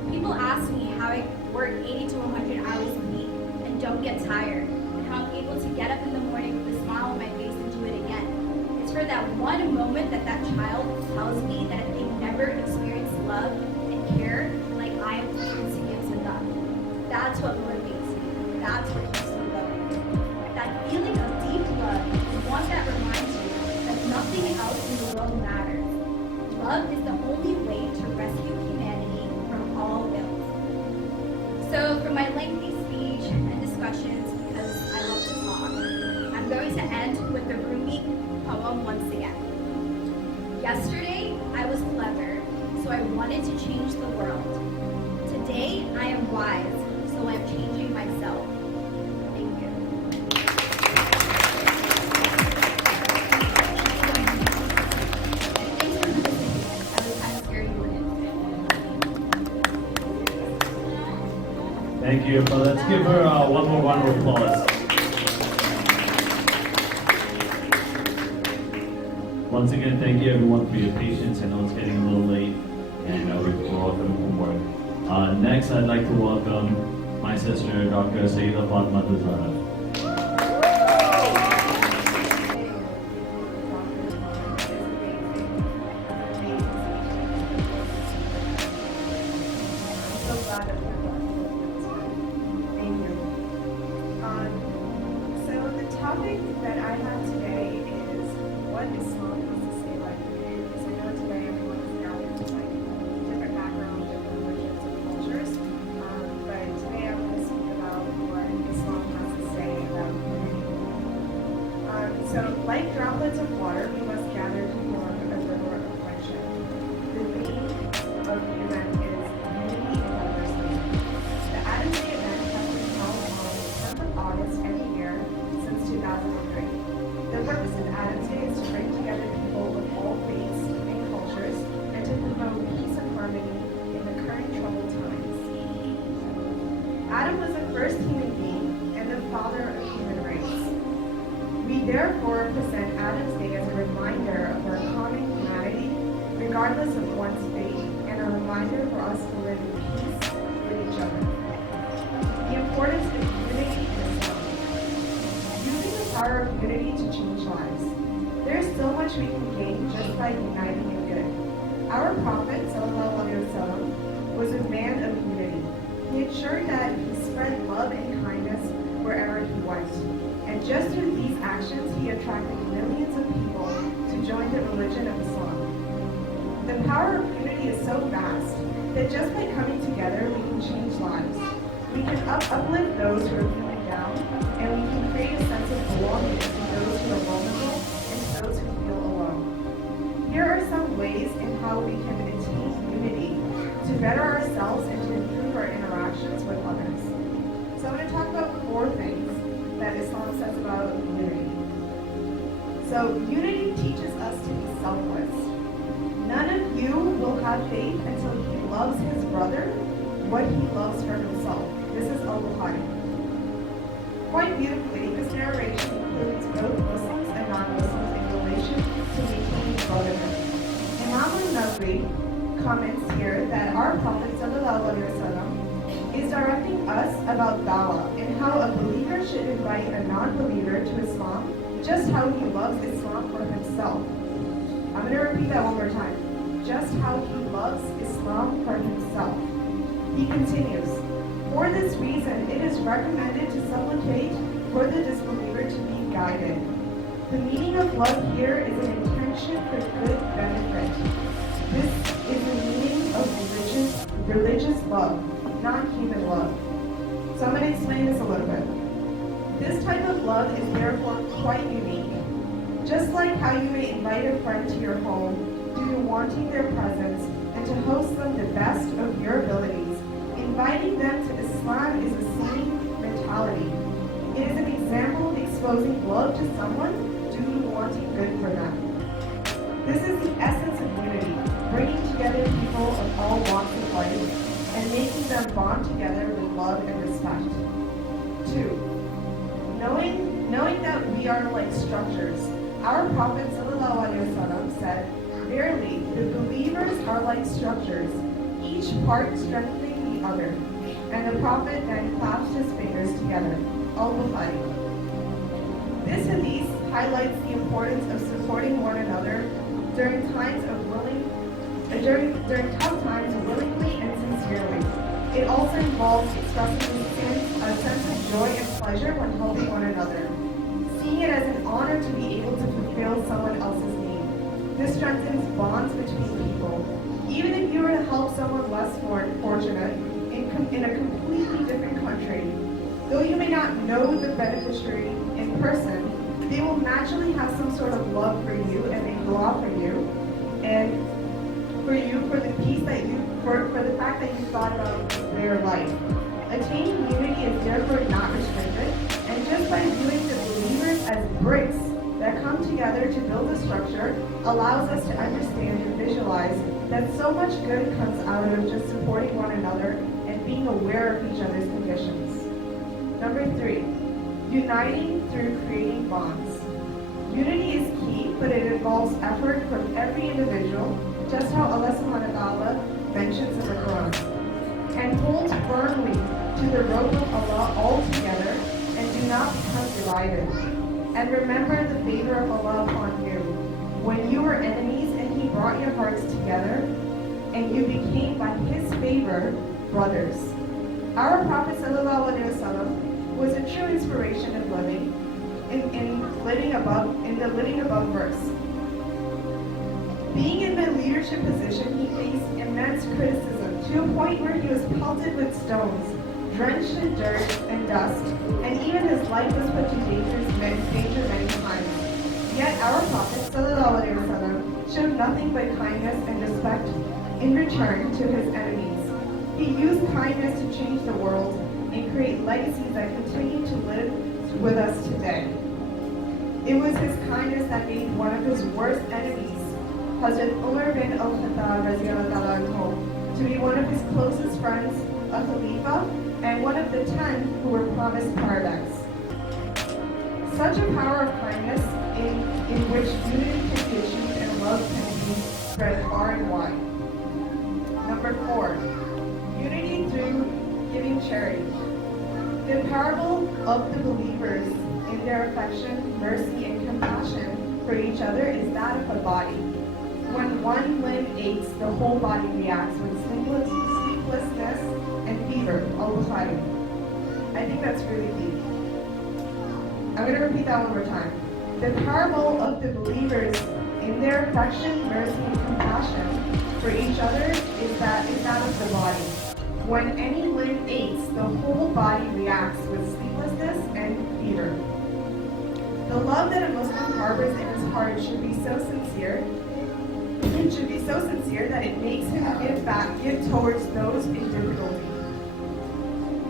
People ask me how I work 80 to 100 hours a week and don't get tired, and how I'm able to get up in the morning with a smile on my face and do it again. It's for that one moment that child tells me that they never experienced love and care like I am able to give to them. That's what motivates me. That's what keeps me going. That feeling of deep love is one that reminds you that nothing else in the world matters. Love is the only way to rescue humanity from all ills. So for my lengthy speech and discussions, because I love to talk, I'm going to end with the Rumi poem once again. Yesterday, I was clever, so I wanted to change the world. Today, I am wise, so I'm changing myself. Thank you. Thanks for listening. I was kind of scared you wouldn't. Thank you. But let's give her one more round of applause. Once again, thank you everyone for your patience. I know it's getting a little late, and we're all coming from work. Next, I'd like to welcome my sister, Dr. Sayyida Fatma Zahra. So the topic that I have today is what Islam has to say about unity. Because I know today everyone is gathered with like different backgrounds, different religions and cultures. But today I'm going to speak about what Islam has to say about unity. So like droplets of water, we must gather to form a river of friendship. The theme of the event is unity and diversity. The Adam Day event has been held on the 10th of August every year since 2003. The purpose of Adam's Day is to bring together people of all faiths and cultures and to promote peace and harmony in the current troubled times. Adam was the first human being and the father of human race. We therefore present Adam's Day as a reminder of our common humanity, regardless of one's faith, and a reminder for us to live in peace with each other. The importance of unity in Islam. Using the power of unity to change lives. There is so much we can gain just by uniting in good. Our Prophet ﷺ was a man of unity. He ensured that he spread love and kindness wherever he went. And just through these actions, he attracted millions of people to join the religion of Islam. The power of unity is so vast that just by coming together, we can change lives. We can uplift those who are feeling down, and we can create a sense of belonging to those who are vulnerable and to those who feel alone. Here are some ways in how we can attain unity to better ourselves and to improve our interactions with others. So I'm going to talk about 4 things that Islam says about unity. So unity teaches us to be selfless. None of you will have faith until he loves his brother what he loves for himself. This is Al-Bukhari. Quite beautifully, this narration includes both Muslims and non-Muslims in relation to maintaining brotherhood. Imam al-Nawawi comments here that our Prophet ﷺ is directing us about dawah and how a believer should invite a non-believer to Islam just how he loves Islam for himself. I'm going to repeat that one more time. Just how he loves Islam for himself. He continues, for this reason, it is recommended to supplicate for the disbeliever to be guided. The meaning of love here is an intention for good benefit. This is the meaning of religious love, not human love. So I'm going to explain this a little bit. This type of love is therefore quite unique. Just like how you may invite a friend to your home due to wanting their presence and to host them the best of your abilities, inviting them to Islam is the same mentality. It is an example of exposing love to someone due to wanting good for them. This is the essence of unity, bringing together people of all walks of life and making them bond together with love and respect. 2. Knowing knowing that we are like structures. Our Prophet ﷺ said, "Verily, the believers are like structures, each part strengthening the other." And the Prophet then clasped his fingers together. Al-Bukhari. This hadith highlights the importance of supporting one another during tough times willingly and sincerely. It also involves expressing a sense of joy and pleasure when helping one another, seeing it as an honor to be able to fulfill someone else's need. This strengthens bonds between people. Even if you were to help someone less fortunate in a completely different country, though you may not know the beneficiary in person, they will naturally have some sort of love for you and they dua for you, and for the peace that for the fact that you thought about their life. Attaining unity is therefore not restricted, and just by viewing the believers as bricks that come together to build a structure allows us to understand and visualize that so much good comes out of just supporting one another and being aware of each other's conditions. Number 3, uniting through creating bonds. Unity is key, but it involves effort from every individual, just how Allah subhanahu wa ta'ala mentions in the Quran. And hold firmly to the rope of Allah all together, and do not become divided. And remember the favor of Allah upon you, when you were enemies and He brought your hearts together, and you became by His favor brothers. Our Prophet ﷺ was a true inspiration of living in the living above verse. Being in the leadership position, he faced immense criticism to a point where he was pelted with stones, drenched in dirt and dust, and even his life was put to danger many times. Yet our Prophet ﷺ showed nothing but kindness and respect in return to his enemies. He used kindness to change the world and create legacies that continue to live with us today. It was his kindness that made one of his worst enemies, Hazrat Umar bin al-Khattab, to be one of his closest friends, a Khalifa, and one of the 10 who were promised paradise. Such a power of kindness in which unity can be achieved and love can be spread far and wide. Number 4, unity through giving charity. The parable of the believers in their affection, mercy, and compassion for each other is that of a body. When one limb aches, the whole body reacts with sleeplessness and fever. Al-Bukhari. I think that's really deep. I'm going to repeat that one more time. The parable of the believers in their affection, mercy, and compassion for each other is that of the body. When any limb aches, the whole body reacts with sleeplessness and fever. The love that a Muslim harbors in his heart should be so sincere. It should be so sincere that it makes him give towards those in difficulty.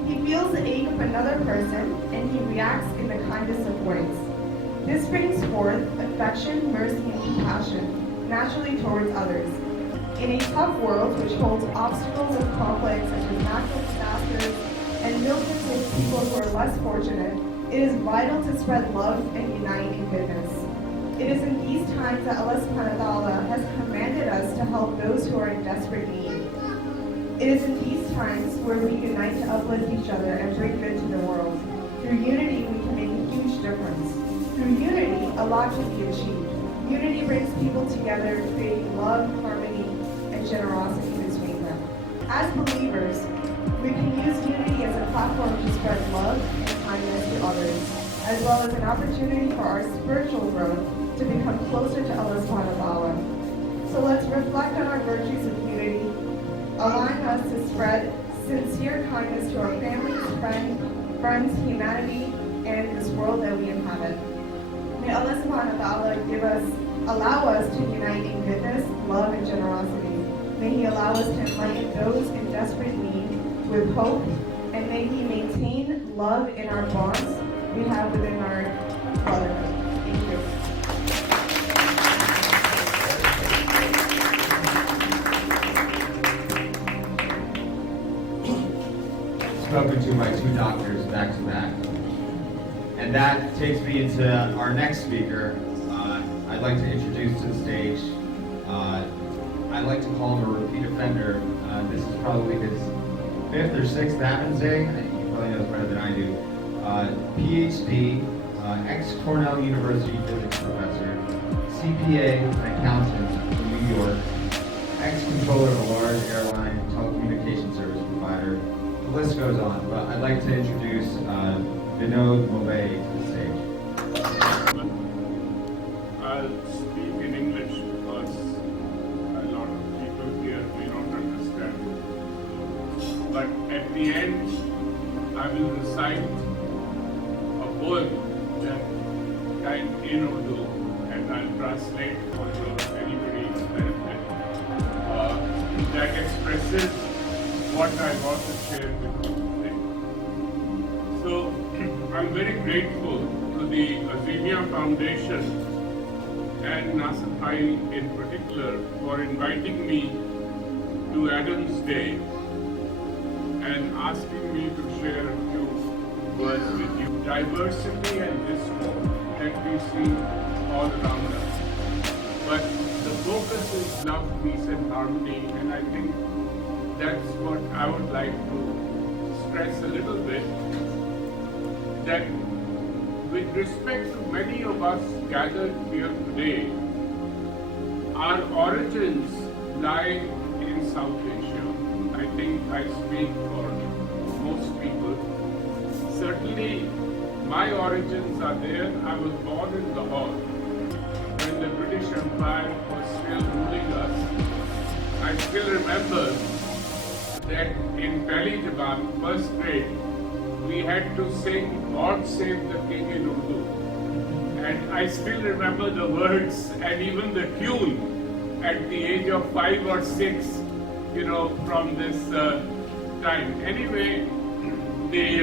He feels the ache of another person, and he reacts in the kindest of ways. This brings forth affection, mercy, and compassion naturally towards others. In a tough world which holds obstacles and conflicts such as natural disasters and millions of people who are less fortunate, it is vital to spread love and unite in goodness. It is in these times that Allah subhanahu wa ta'ala has commanded us to help those who are in desperate need. It is in these times where we unite to uplift each other and bring good to the world. Through unity, we can make a huge difference. Through unity, a lot can be achieved. Unity brings people together, creating love, harmony, and generosity between them. As believers, we can use unity as a platform to spread love and kindness to others, as well as an opportunity for our spiritual growth to become closer to Allah subhanahu wa ta'ala. So let's reflect on our virtues of unity, allowing us to spread sincere kindness to our families, friends, humanity, and this world that we inhabit. May Allah subhanahu wa ta'ala allow us to unite in goodness, love, and generosity. May He allow us to enlighten those in desperate need with hope, and may He maintain love in our bonds we have within our brotherhood. Thank you. Spoken to by two doctors back to back. And that takes me into our next speaker. I'd like to introduce to the stage, I like to call him a repeat offender. This is probably his 5th or 6th Adams Day. He probably knows better than I do. PhD, ex-Cornell University physics professor, CPA and accountant from New York, ex-controller of a large airline telecommunication service provider. The list goes on, but I'd like to introduce Vinod Mobay to the stage. I'll speak in English because a lot of people here may not understand. But at the end, I will recite a poem that typed in Urdu, and I'll translate for anybody's benefit. That expresses what I want to share with you today. So, I'm very grateful to the Azimia Foundation and Nasir Bhai in particular for inviting me to Adams Day and asking me to share a few words with you. Diversity and discord that we see all around us. But the focus is love, peace and harmony, and I think that's what I would like to stress a little bit, that with respect to many of us gathered here today, our origins lie in South Asia. I think I speak for most people. Certainly, my origins are there. I was born in Lahore when the British Empire was still ruling us. I still remember that in Pehli Jaman, first grade, we had to sing God Save the King in Urdu. And I still remember the words and even the tune at the age of 5 or 6, from this time. Anyway, the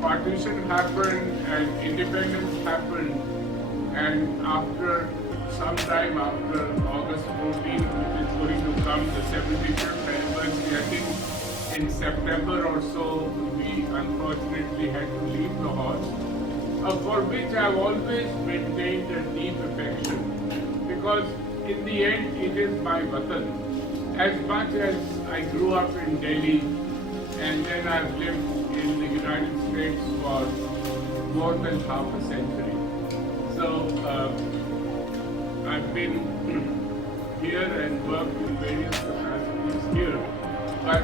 partition happened and independence happened, and after some time after August 14th, which is going to come, the 75th anniversary, I think in September or so, we unfortunately had to leave Lahore, for which I've always maintained a deep affection, because in the end it is my watan. As much as I grew up in Delhi and then I've lived in the United States for more than half a century. So I've been here and worked in various capacities here, but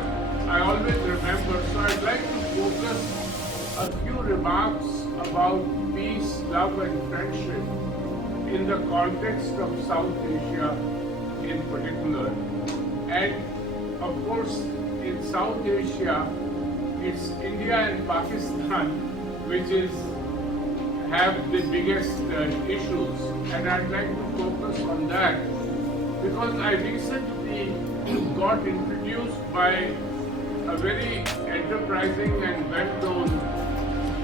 I always remember, so I'd like to focus a few remarks about peace, love and friendship in the context of South Asia in particular. And of course, in South Asia, it's India and Pakistan which have the biggest issues, and I'd like to focus on that because I recently got introduced by a very enterprising and well-known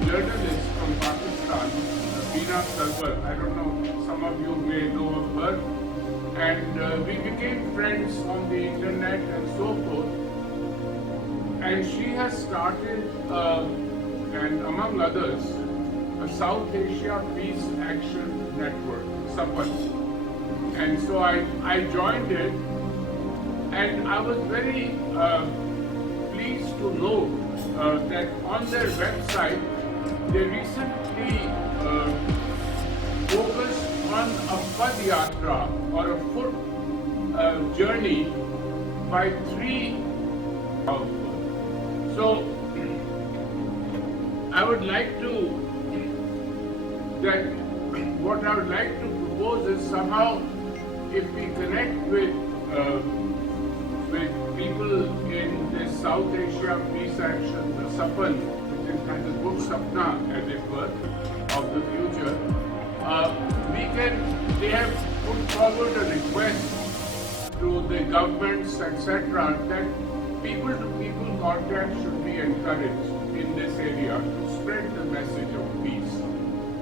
journalist from Pakistan, Beena Sarwar. I don't know, some of you may know of her. And we became friends on the internet and so forth. And she has started, and among others, a South Asia Peace Action Network, SAPAN. And so I joined it, and I was very pleased to know that on their website, they recently focused on a Pad Yatra or a foot journey by 3 So I would like to, what I would like to propose is somehow if we connect with people in this South Asia Peace Action, the SAPAN, which is kind of good sapna, as it were, of the future, they have put forward a request to the governments, etc., that people-to-people contact should be encouraged in this area to spread the message of peace,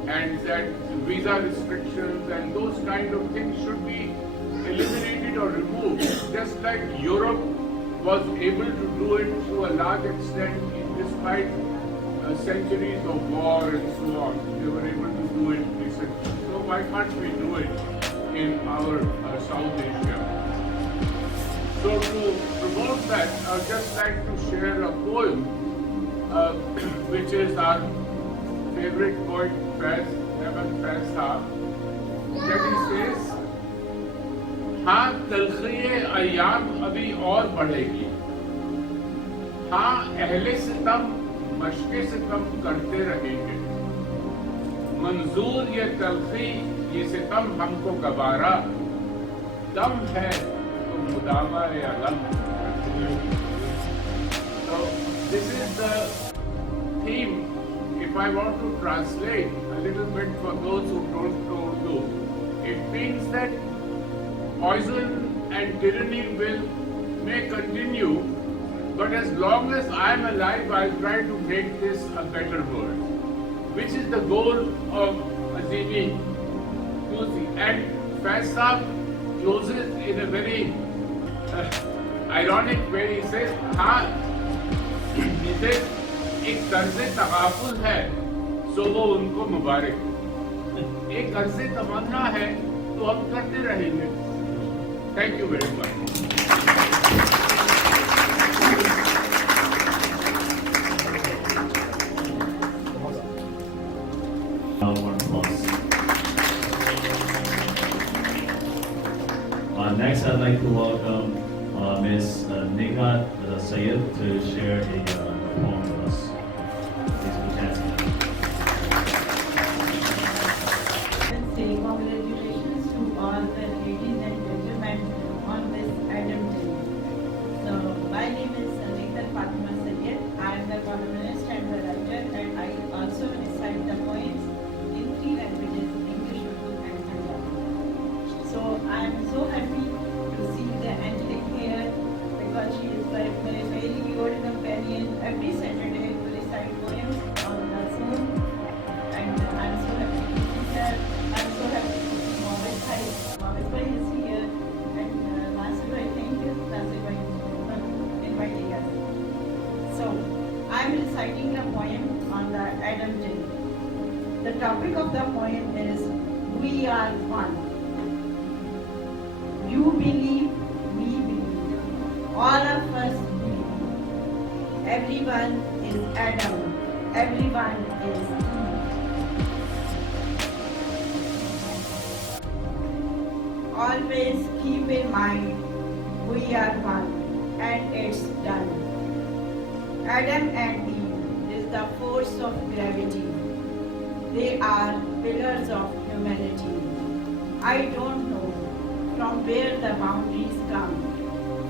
and that visa restrictions and those kind of things should be eliminated or removed, just like Europe was able to do it to a large extent despite centuries of war and so on. They were able to do it recently. So why can't we do it in our South Asia? So to promote that, I would just like to share a poem, which is our favorite poet, Faiz Saab, that he says, हाँ तलखिए अय्याम अभी और बढ़ेगी, हाँ अहले सितम मशके सितम करते रहेंगे, मंजूर ये तलखी ये सितम हमको गवारा, दम है तो मुदामा अलम. So this is the theme. If I want to translate a little bit for those who don't know Urdu, it means that poison and tyranny may continue, but as long as I am alive, I'll try to make this a better world, which is the goal of Azimi Tusi. And Faiz Saab closes in a very ironic way. He says, एक कर्ज़े तगाफुल है सो वो उनको मुबारक, एक कर्ज़े तमन्ना है तो हम करते रहेंगे. Thank you very much. Next, I'd like to welcome Ms. Nigat Sayed to share a poem with us. Please put your hands together. Say congratulations to all the ladies and gentlemen on this Adam Day. So, my name is II Preetnama. I am the columnist and the writer, and I also recite the poems in 3 languages, English, Urdu and Punjabi. So, I am so happy to see the angelic here because she is my very good companion every Saturday to recite poems on the Zoom, and I am so happy to see her. I am so happy to see Mohammed Bhai. Mohammed Bhai is here, and Nasir Bhai, thank you, Nasir Bhai, for inviting us. So, I am reciting a poem on the Adam Day. The topic of the poem is We Are One. You believe, we believe, all of us believe. Everyone is Adam, everyone is Eve. Always keep in mind, we are one, and it's done. Adam and Eve is the force of gravity. They are pillars of humanity. I don't know from where the boundaries come,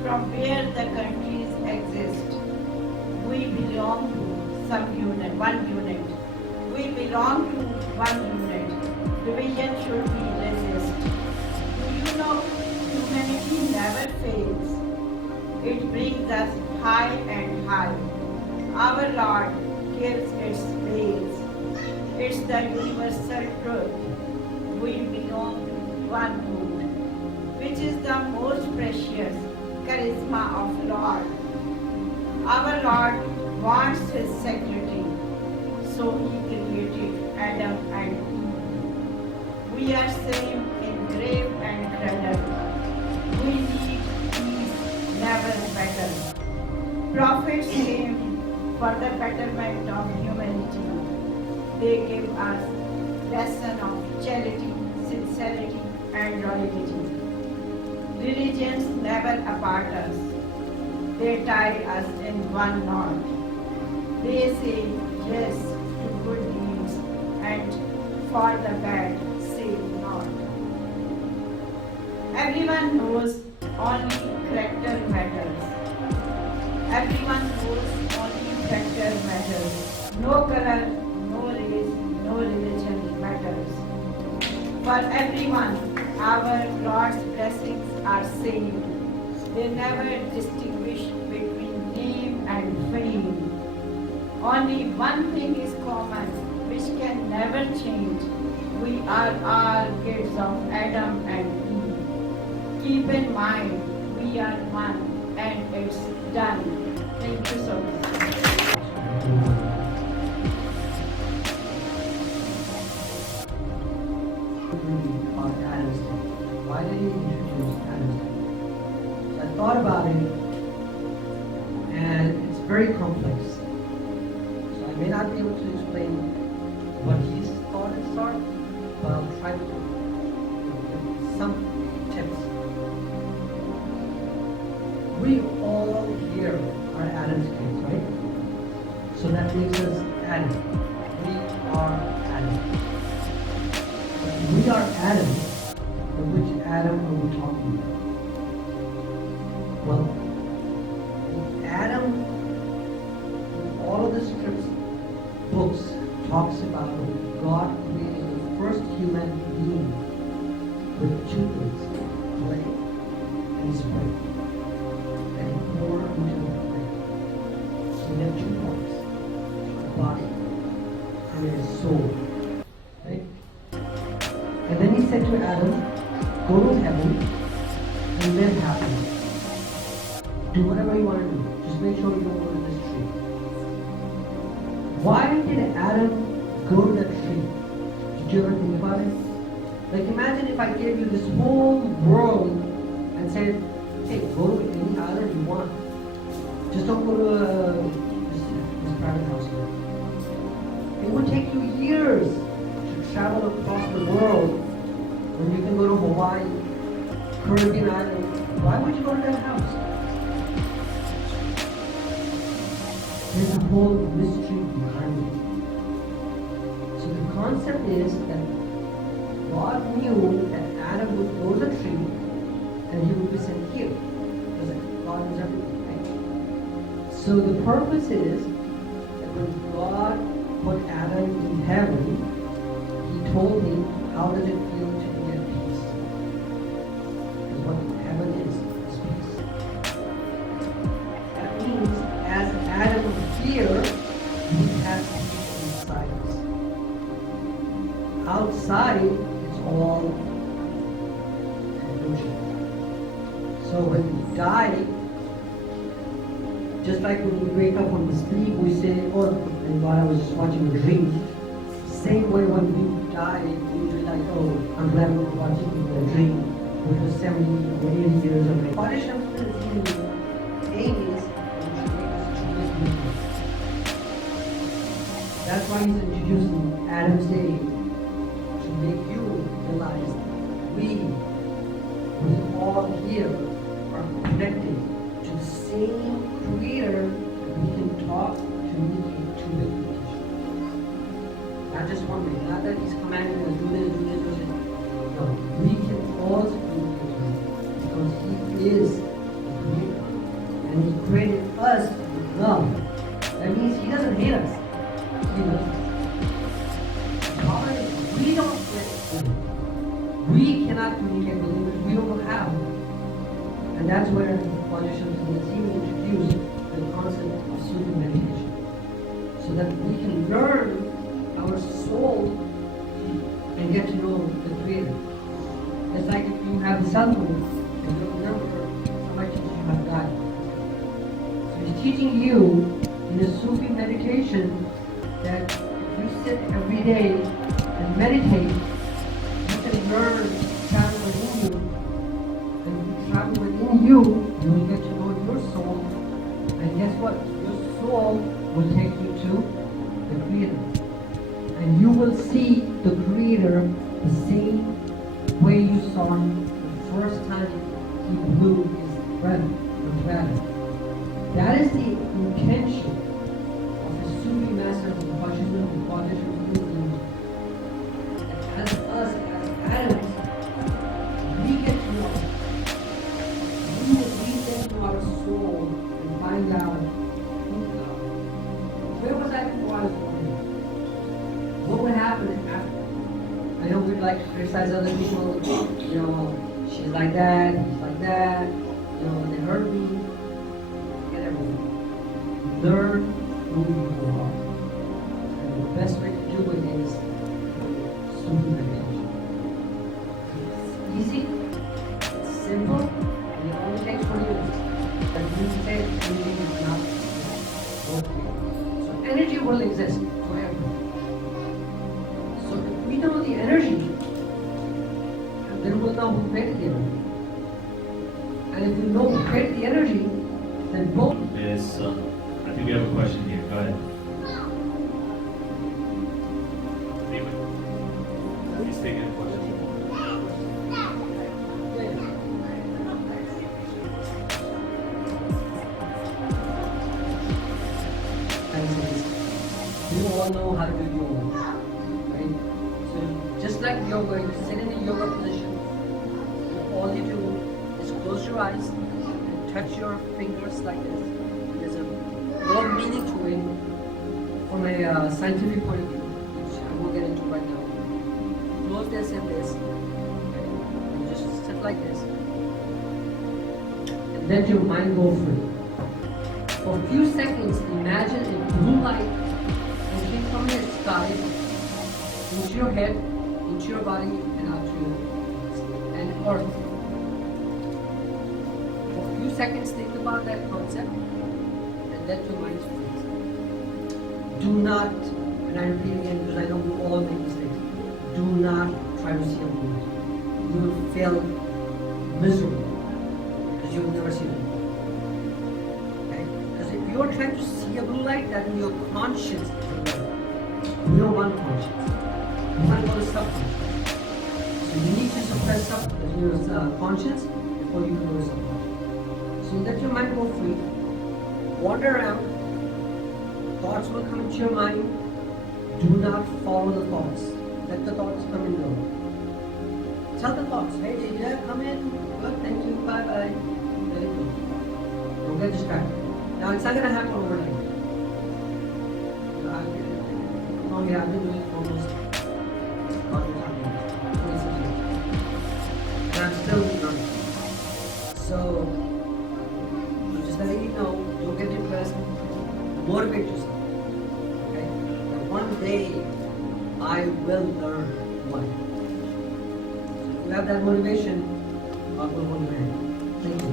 from where the countries exist. We belong to one unit. We belong to one unit. Division should be resist. Do you know humanity never fails? It brings us high and high. Our Lord gives its ways. It's the universal truth. We belong to one root, which is the most precious charisma of Lord. Our Lord wants his secretary, so he created Adam and Eve. We are same in grave and cradle. We need peace, never battle. Prophets came for the betterment of humanity. They give us lesson of charity, sincerity, and loyalty. Religions never apart us. They tie us in one knot. They say yes to good deeds and for the bad say not. Everyone knows only character matters. Everyone knows only character matters. No color, no race, no religion matters. For everyone, our Lord's blessings are same. They never distinguish between name and fame. Only one thing is common, which can never change. We are all kids of Adam and Eve. Keep in mind, we are one, and it's done. Thank you so much. thought about it, and it's very complex. So I may not be able to explain what his thoughts are, but I'll try to give some tips. We all here are Adam's kids, right? So that makes us Adam. We are Adam. But we are Adam. But which Adam are we talking about? Well, Adam, all of the scripts, books, talks about God creating the first human being with two things, clay and spirit. And he poured into the clay. So we have two parts, a body and a soul. Right? And then he said to Adam, go to heaven and live happily. Do whatever you want to do. Just make sure you don't go to this tree. Why did Adam go to that tree? Did you ever think about it? Like imagine if I gave you this whole world and said, hey, go to any island you want. Just don't go to this private house here. It would take you years to travel across the world when you can go to Hawaii, Caribbean island. Why would you go to that house? There's a whole mystery behind it. So the concept is that God knew that Adam would go to the tree and he would be sent here. Because God knows everything, right? So the purpose is that when God put Adam in heaven, he told him, how does it feel to be at peace? Because what heaven is peace. That means as Adam here, he has peace inside us. Outside, it's all illusion. So when we die, just like when we wake up from the sleep, we say, oh, and while I was just watching a dream, same way when we die, we be like, oh, I'm glad we were watching a dream, which was 70 or 80 years ago. What is aim is that's why he's introducing Adam's Day, to make you realize we all here are connected to the same Creator, and we can talk, communicate to the Creator. Not just one way, not that he's commanding us do this, do this, do this. No, we can also communicate to him because he is the Creator. And he created us with love. That means he doesn't hate us. He loves us. We don't get it. We cannot communicate with him because we don't know how. And that's where Position is even introduced the concept of super meditation. So that we can learn our soul and get to know the Creator. It's like if you have a cell phone and you don't remember, somebody teaches you how to die. So he's teaching you in a Sufi meditation that if you sit every day and meditate, you can learn to travel within you. And if you travel within you, you will get to know your soul. And guess what? Your soul will take you to the Creator. And you will see the Creator the same way you saw him the first time he blew his breath with breath. That is the intention of the Sufi master of the Buddhism, as us, as Adams, we get to know. We get to our soul and find out who God. Where was I before I was born? What would happen after? I know we'd like to criticize other people, you know, she's like that, he's like that, you know, they hurt me. Get everything. Learn who you are. And the best way to do it is Sufi meditation. It's easy, it's simple, and it only takes 20 minutes. But you say anything is not okay. So energy will exist forever. So if we know the energy, then we'll know who created the energy. And if we know, create the energy, then both. Is, I think we have a question here. Go ahead. David. He's taking a question. You all know how to do yoga, right? So just like you're going to sit in a yoga position, all you do is close your eyes and touch your fingers like this. There's a more meaning to it from a scientific point of view, which I won't get into right now. Close this and this, and just sit like this, and let your mind go free. For a few seconds, imagine a blue light entering from the sky into your head, into your body, and out to your and earth. For a few seconds, think about that concept and let your mind free. Do not, and I repeat again because I know we all make mistakes, do not try to see a blue light. You will fail miserably because you will never see it. If you are trying to see a blue light, that means your conscience is aware. We don't want conscience. We want to go to subconscious. So you need to suppress your conscience before you can go to subconscious. So let your mind go free. Wander around. Thoughts will come into your mind. Do not follow the thoughts. Let the thoughts come and go. Tell the thoughts, hey, yeah, come in. Good, thank you, bye-bye. Let it go. Don't get distracted. Now it's not going to happen overnight. I've been doing it almost 26 years. And I'm still learning. So, I'm just letting you know, don't get depressed. Motivate yourself. Okay? And one day, I will learn life. So if you have that motivation, I will learn. Thank you.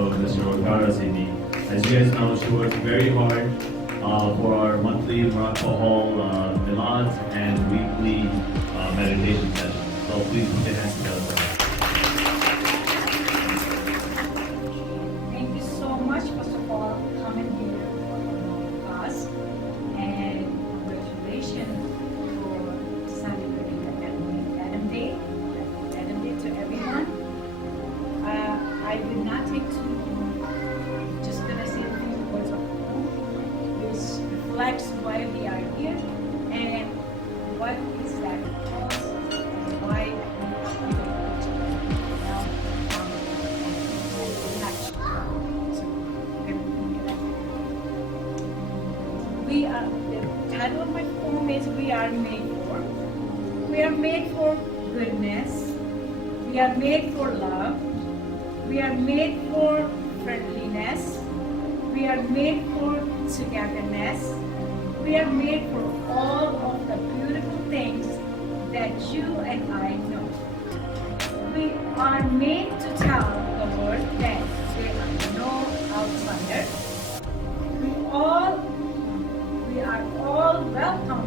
Of Mr. Okara Sini. As you guys know, she works very hard for our monthly Morocco Hall Milads and weekly meditation sessions. So please put your hands together for her. Thank you so much, first of all, coming here for class, and congratulations for celebrating the Adam Day. Adam Day to everyone. I will not take too long. Just gonna say a few words of hope, which reflects why we are here and what is that cause and why we we are, the title of my poem is We Are Made For. We are made for goodness. We are made for love. We are made for friendliness. We are made for togetherness. We are made for all of the beautiful things that you and I know. We are made to tell the world that there are no outsiders. We are all welcome.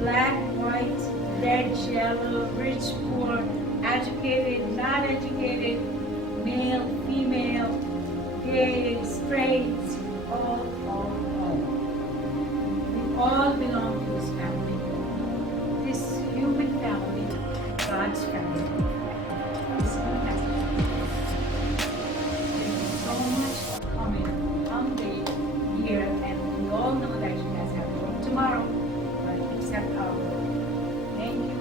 Black, white, red, yellow, rich, poor, educated, not educated, male, female, gay, straight, all. We all belong to this family. This human family, God's family. This human family. Thank you so much for coming hungry here, and we all know that you guys have work tomorrow, but accept our work. Thank you,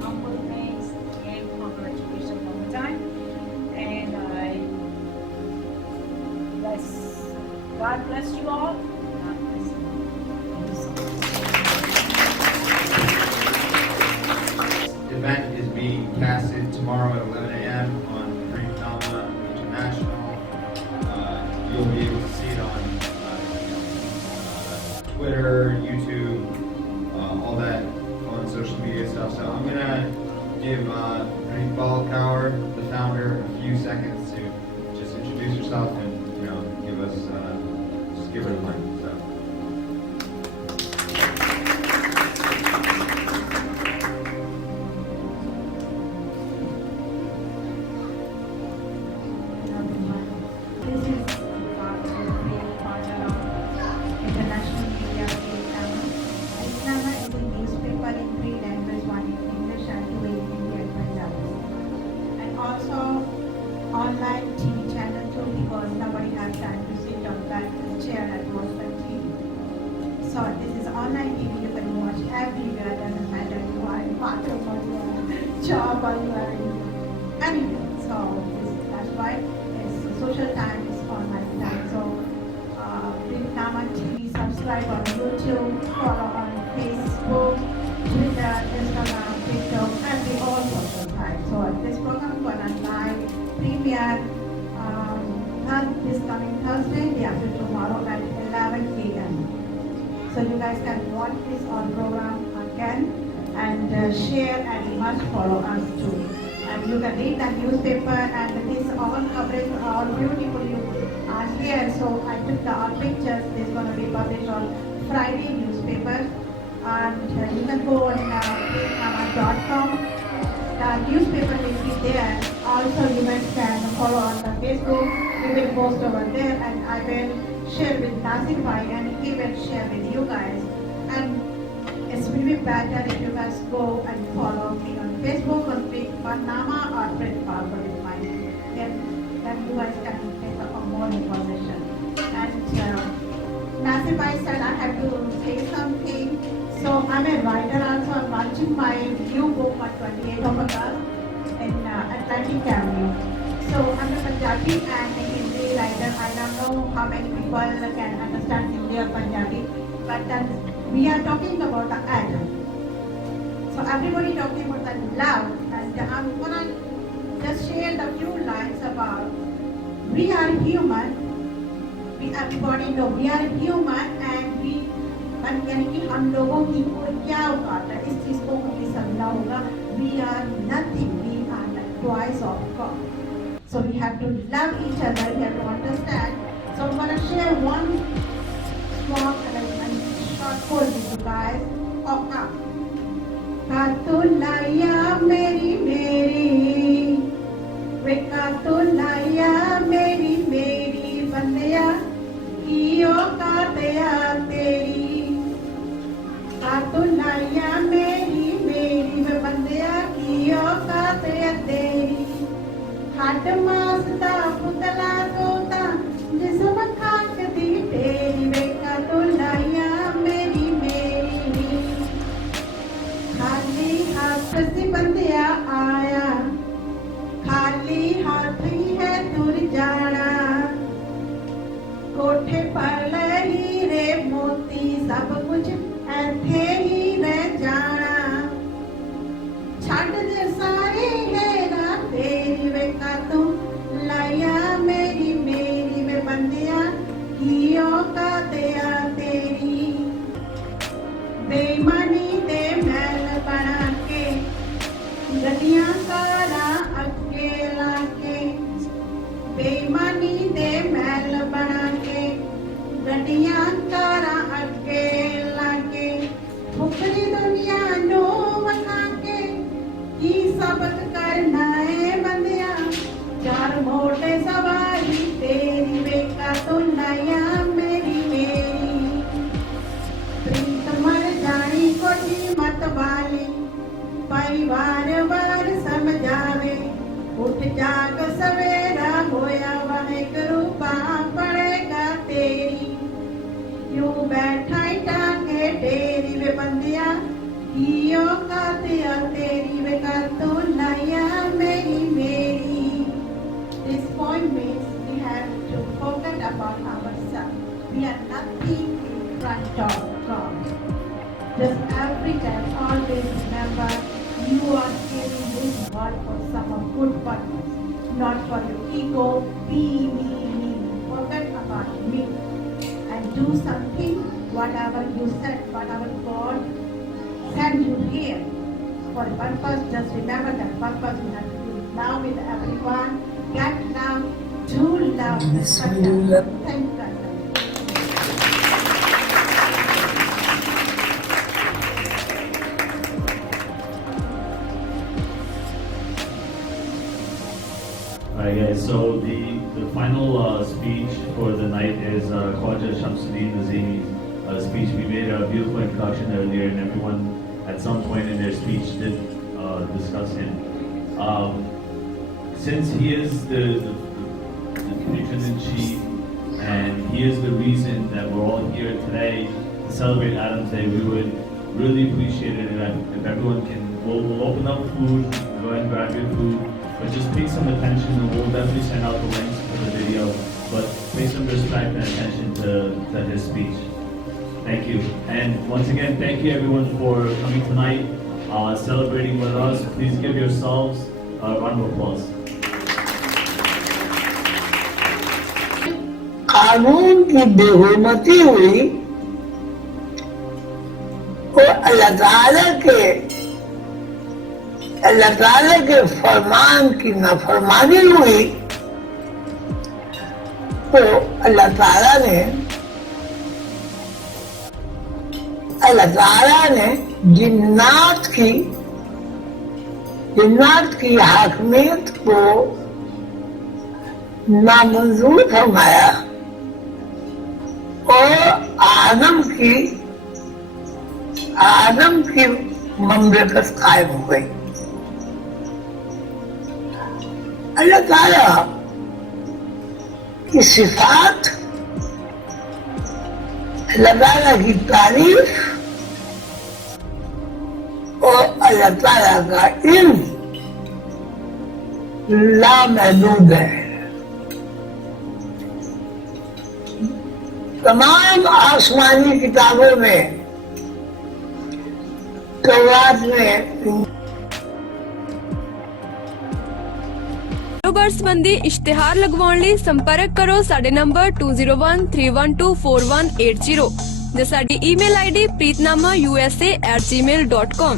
humble thanks, and congratulations one more time. And God bless you all. God bless you. Thank you so much. The event is being casted tomorrow at 11 a.m. on Preetnama International. You'll be able to see it on Twitter, YouTube, all that fun social media stuff. So I'm gonna give Preetnama Kaur, the founder, a few seconds to just introduce yourself and give us just give her the mic. So. online TV channel too, because nobody has time to sit on that chair and watch the TV. So this is online TV, you can watch everywhere, doesn't matter you are in bathroom or you are in job or you are in anywhere. So that's why it's social time is online time. So Preetnama TV, subscribe on YouTube, follow on Facebook, Twitter, Instagram, TikTok, and the all social sites. So this program gonna live premiere this coming Thursday, day after tomorrow at 11 p.m. So you guys can watch this on program again and share, and you must follow us too. And you can read the newspaper, and this all coverage, all beautiful you are here. So I took the all pictures. This is going to be published on Friday newspaper, and you can go on preetnama.com. The newspaper will be there. Also, you guys can follow on the Facebook. We will post over there, and I will share with Nasir Bhai, and he will share with you guys. And it will be better if you guys go and follow me on Facebook on Preetnama or Preetnama is my name. Then you guys can take up more information. And Nasir Bhai said I have to say something. So I'm a writer also. I'm launching my new book on 28th of August in Atlantic Avenue. So I'm a Punjabi and a Hindi writer. I don't know how many people can understand Hindi or Punjabi, but we are talking about the Adam. So everybody talking about the love, and I'm gonna just share the few lines about we are human. We everybody know we are human, and we यानी कि हम लोगों की क्या औकात है, इस चीज को हमें समझना होगा. We are nothing. We are the toys of God. So we have to love each other. We have to understand. So I'm gonna share one small and short poem with you guys. Katulaya meri meri, we katulaya meri meri, bandya kiyo katya teri. Katulaya meri meri, we bandya kiyo katya teri. हट मास दा पुतला तोता जिसम खाक दी तेरी बेका तो लाया मेरी मेरी. खाली हाथ से बंदिया आया, खाली हाथ ही है दूर जाना. कोठे पर हीरे मोती सब कुछ ऐथे ही रह जाना. छड़ दे सारे हेरा तेरी बेका तू लाया मेरी मेरी में बंदिया कियो का दया तेरी. बेईमानी दे मैल बना के गलियां सारा अगे लाके. बेईमानी दे मैल बना के गलियां सारा अगे लाके. फुकरी दुनिया नो बना के की सबक करना है बंदिया. चार मोटे सवारी तेरी बेका तो लाया मेरी मेरी. प्रीत मर जानी कोठी मत वाली, परिवार बार समझावे. उठ जाग सवेरा होया वाहेगुरु बाह पड़ेगा तेरी. यूं बैठा टांगे तेरी वे बंदिया कियो का दिया तेरी वे का तो लाया मेरी मेरी. This point means we have to forget about ourselves. We are nothing in front of God. Just every time, always remember you are giving this world for some good purpose, not for your ego, me. Forget about me and do something, whatever you said, whatever God sent you here for a purpose. Just remember that purpose. You have to do love with everyone. Get love, do love, respect love. Thank God. Alright guys, so the final speech for the night is Khwaja Shamsuddin Nazimi's speech. We made a beautiful introduction earlier, and everyone at some point in their speech did discuss him. since he is the patron in chief, and he is the reason that we're all here today to celebrate Adam's Day, we would really appreciate it if everyone can, we'll open up food, go ahead and grab your food, but just pay some attention, and we'll definitely send out the links for the video, but pay some respect and attention to his speech. Thank you. And once again, thank you everyone for coming tonight, celebrating with us. Please give yourselves a round of applause. कानून की बेहुरमती हुई और अल्लाह ताला के फरमान की नाफरमानी हुई, तो अल्लाह ताला ने जिन्नात की हाकमियत को नामंजूर फरमाया और आदम की ममलकत कायम हो गई। अल्लाह ताला की सिफात, अल्लाह ताला की तारीफ और अल्लाह ताला का इल्म लामहदूद है। तमाम आसमानी किताबों में, तौरात में कारोबार संबंधी इश्तिहार लगवाउण लई संपर्क करो साडे नंबर 2013124180 ਜਾਂ ਸਾਡੀ ਈਮੇਲ ਆਈਡੀ preetnamausa@gmail.com।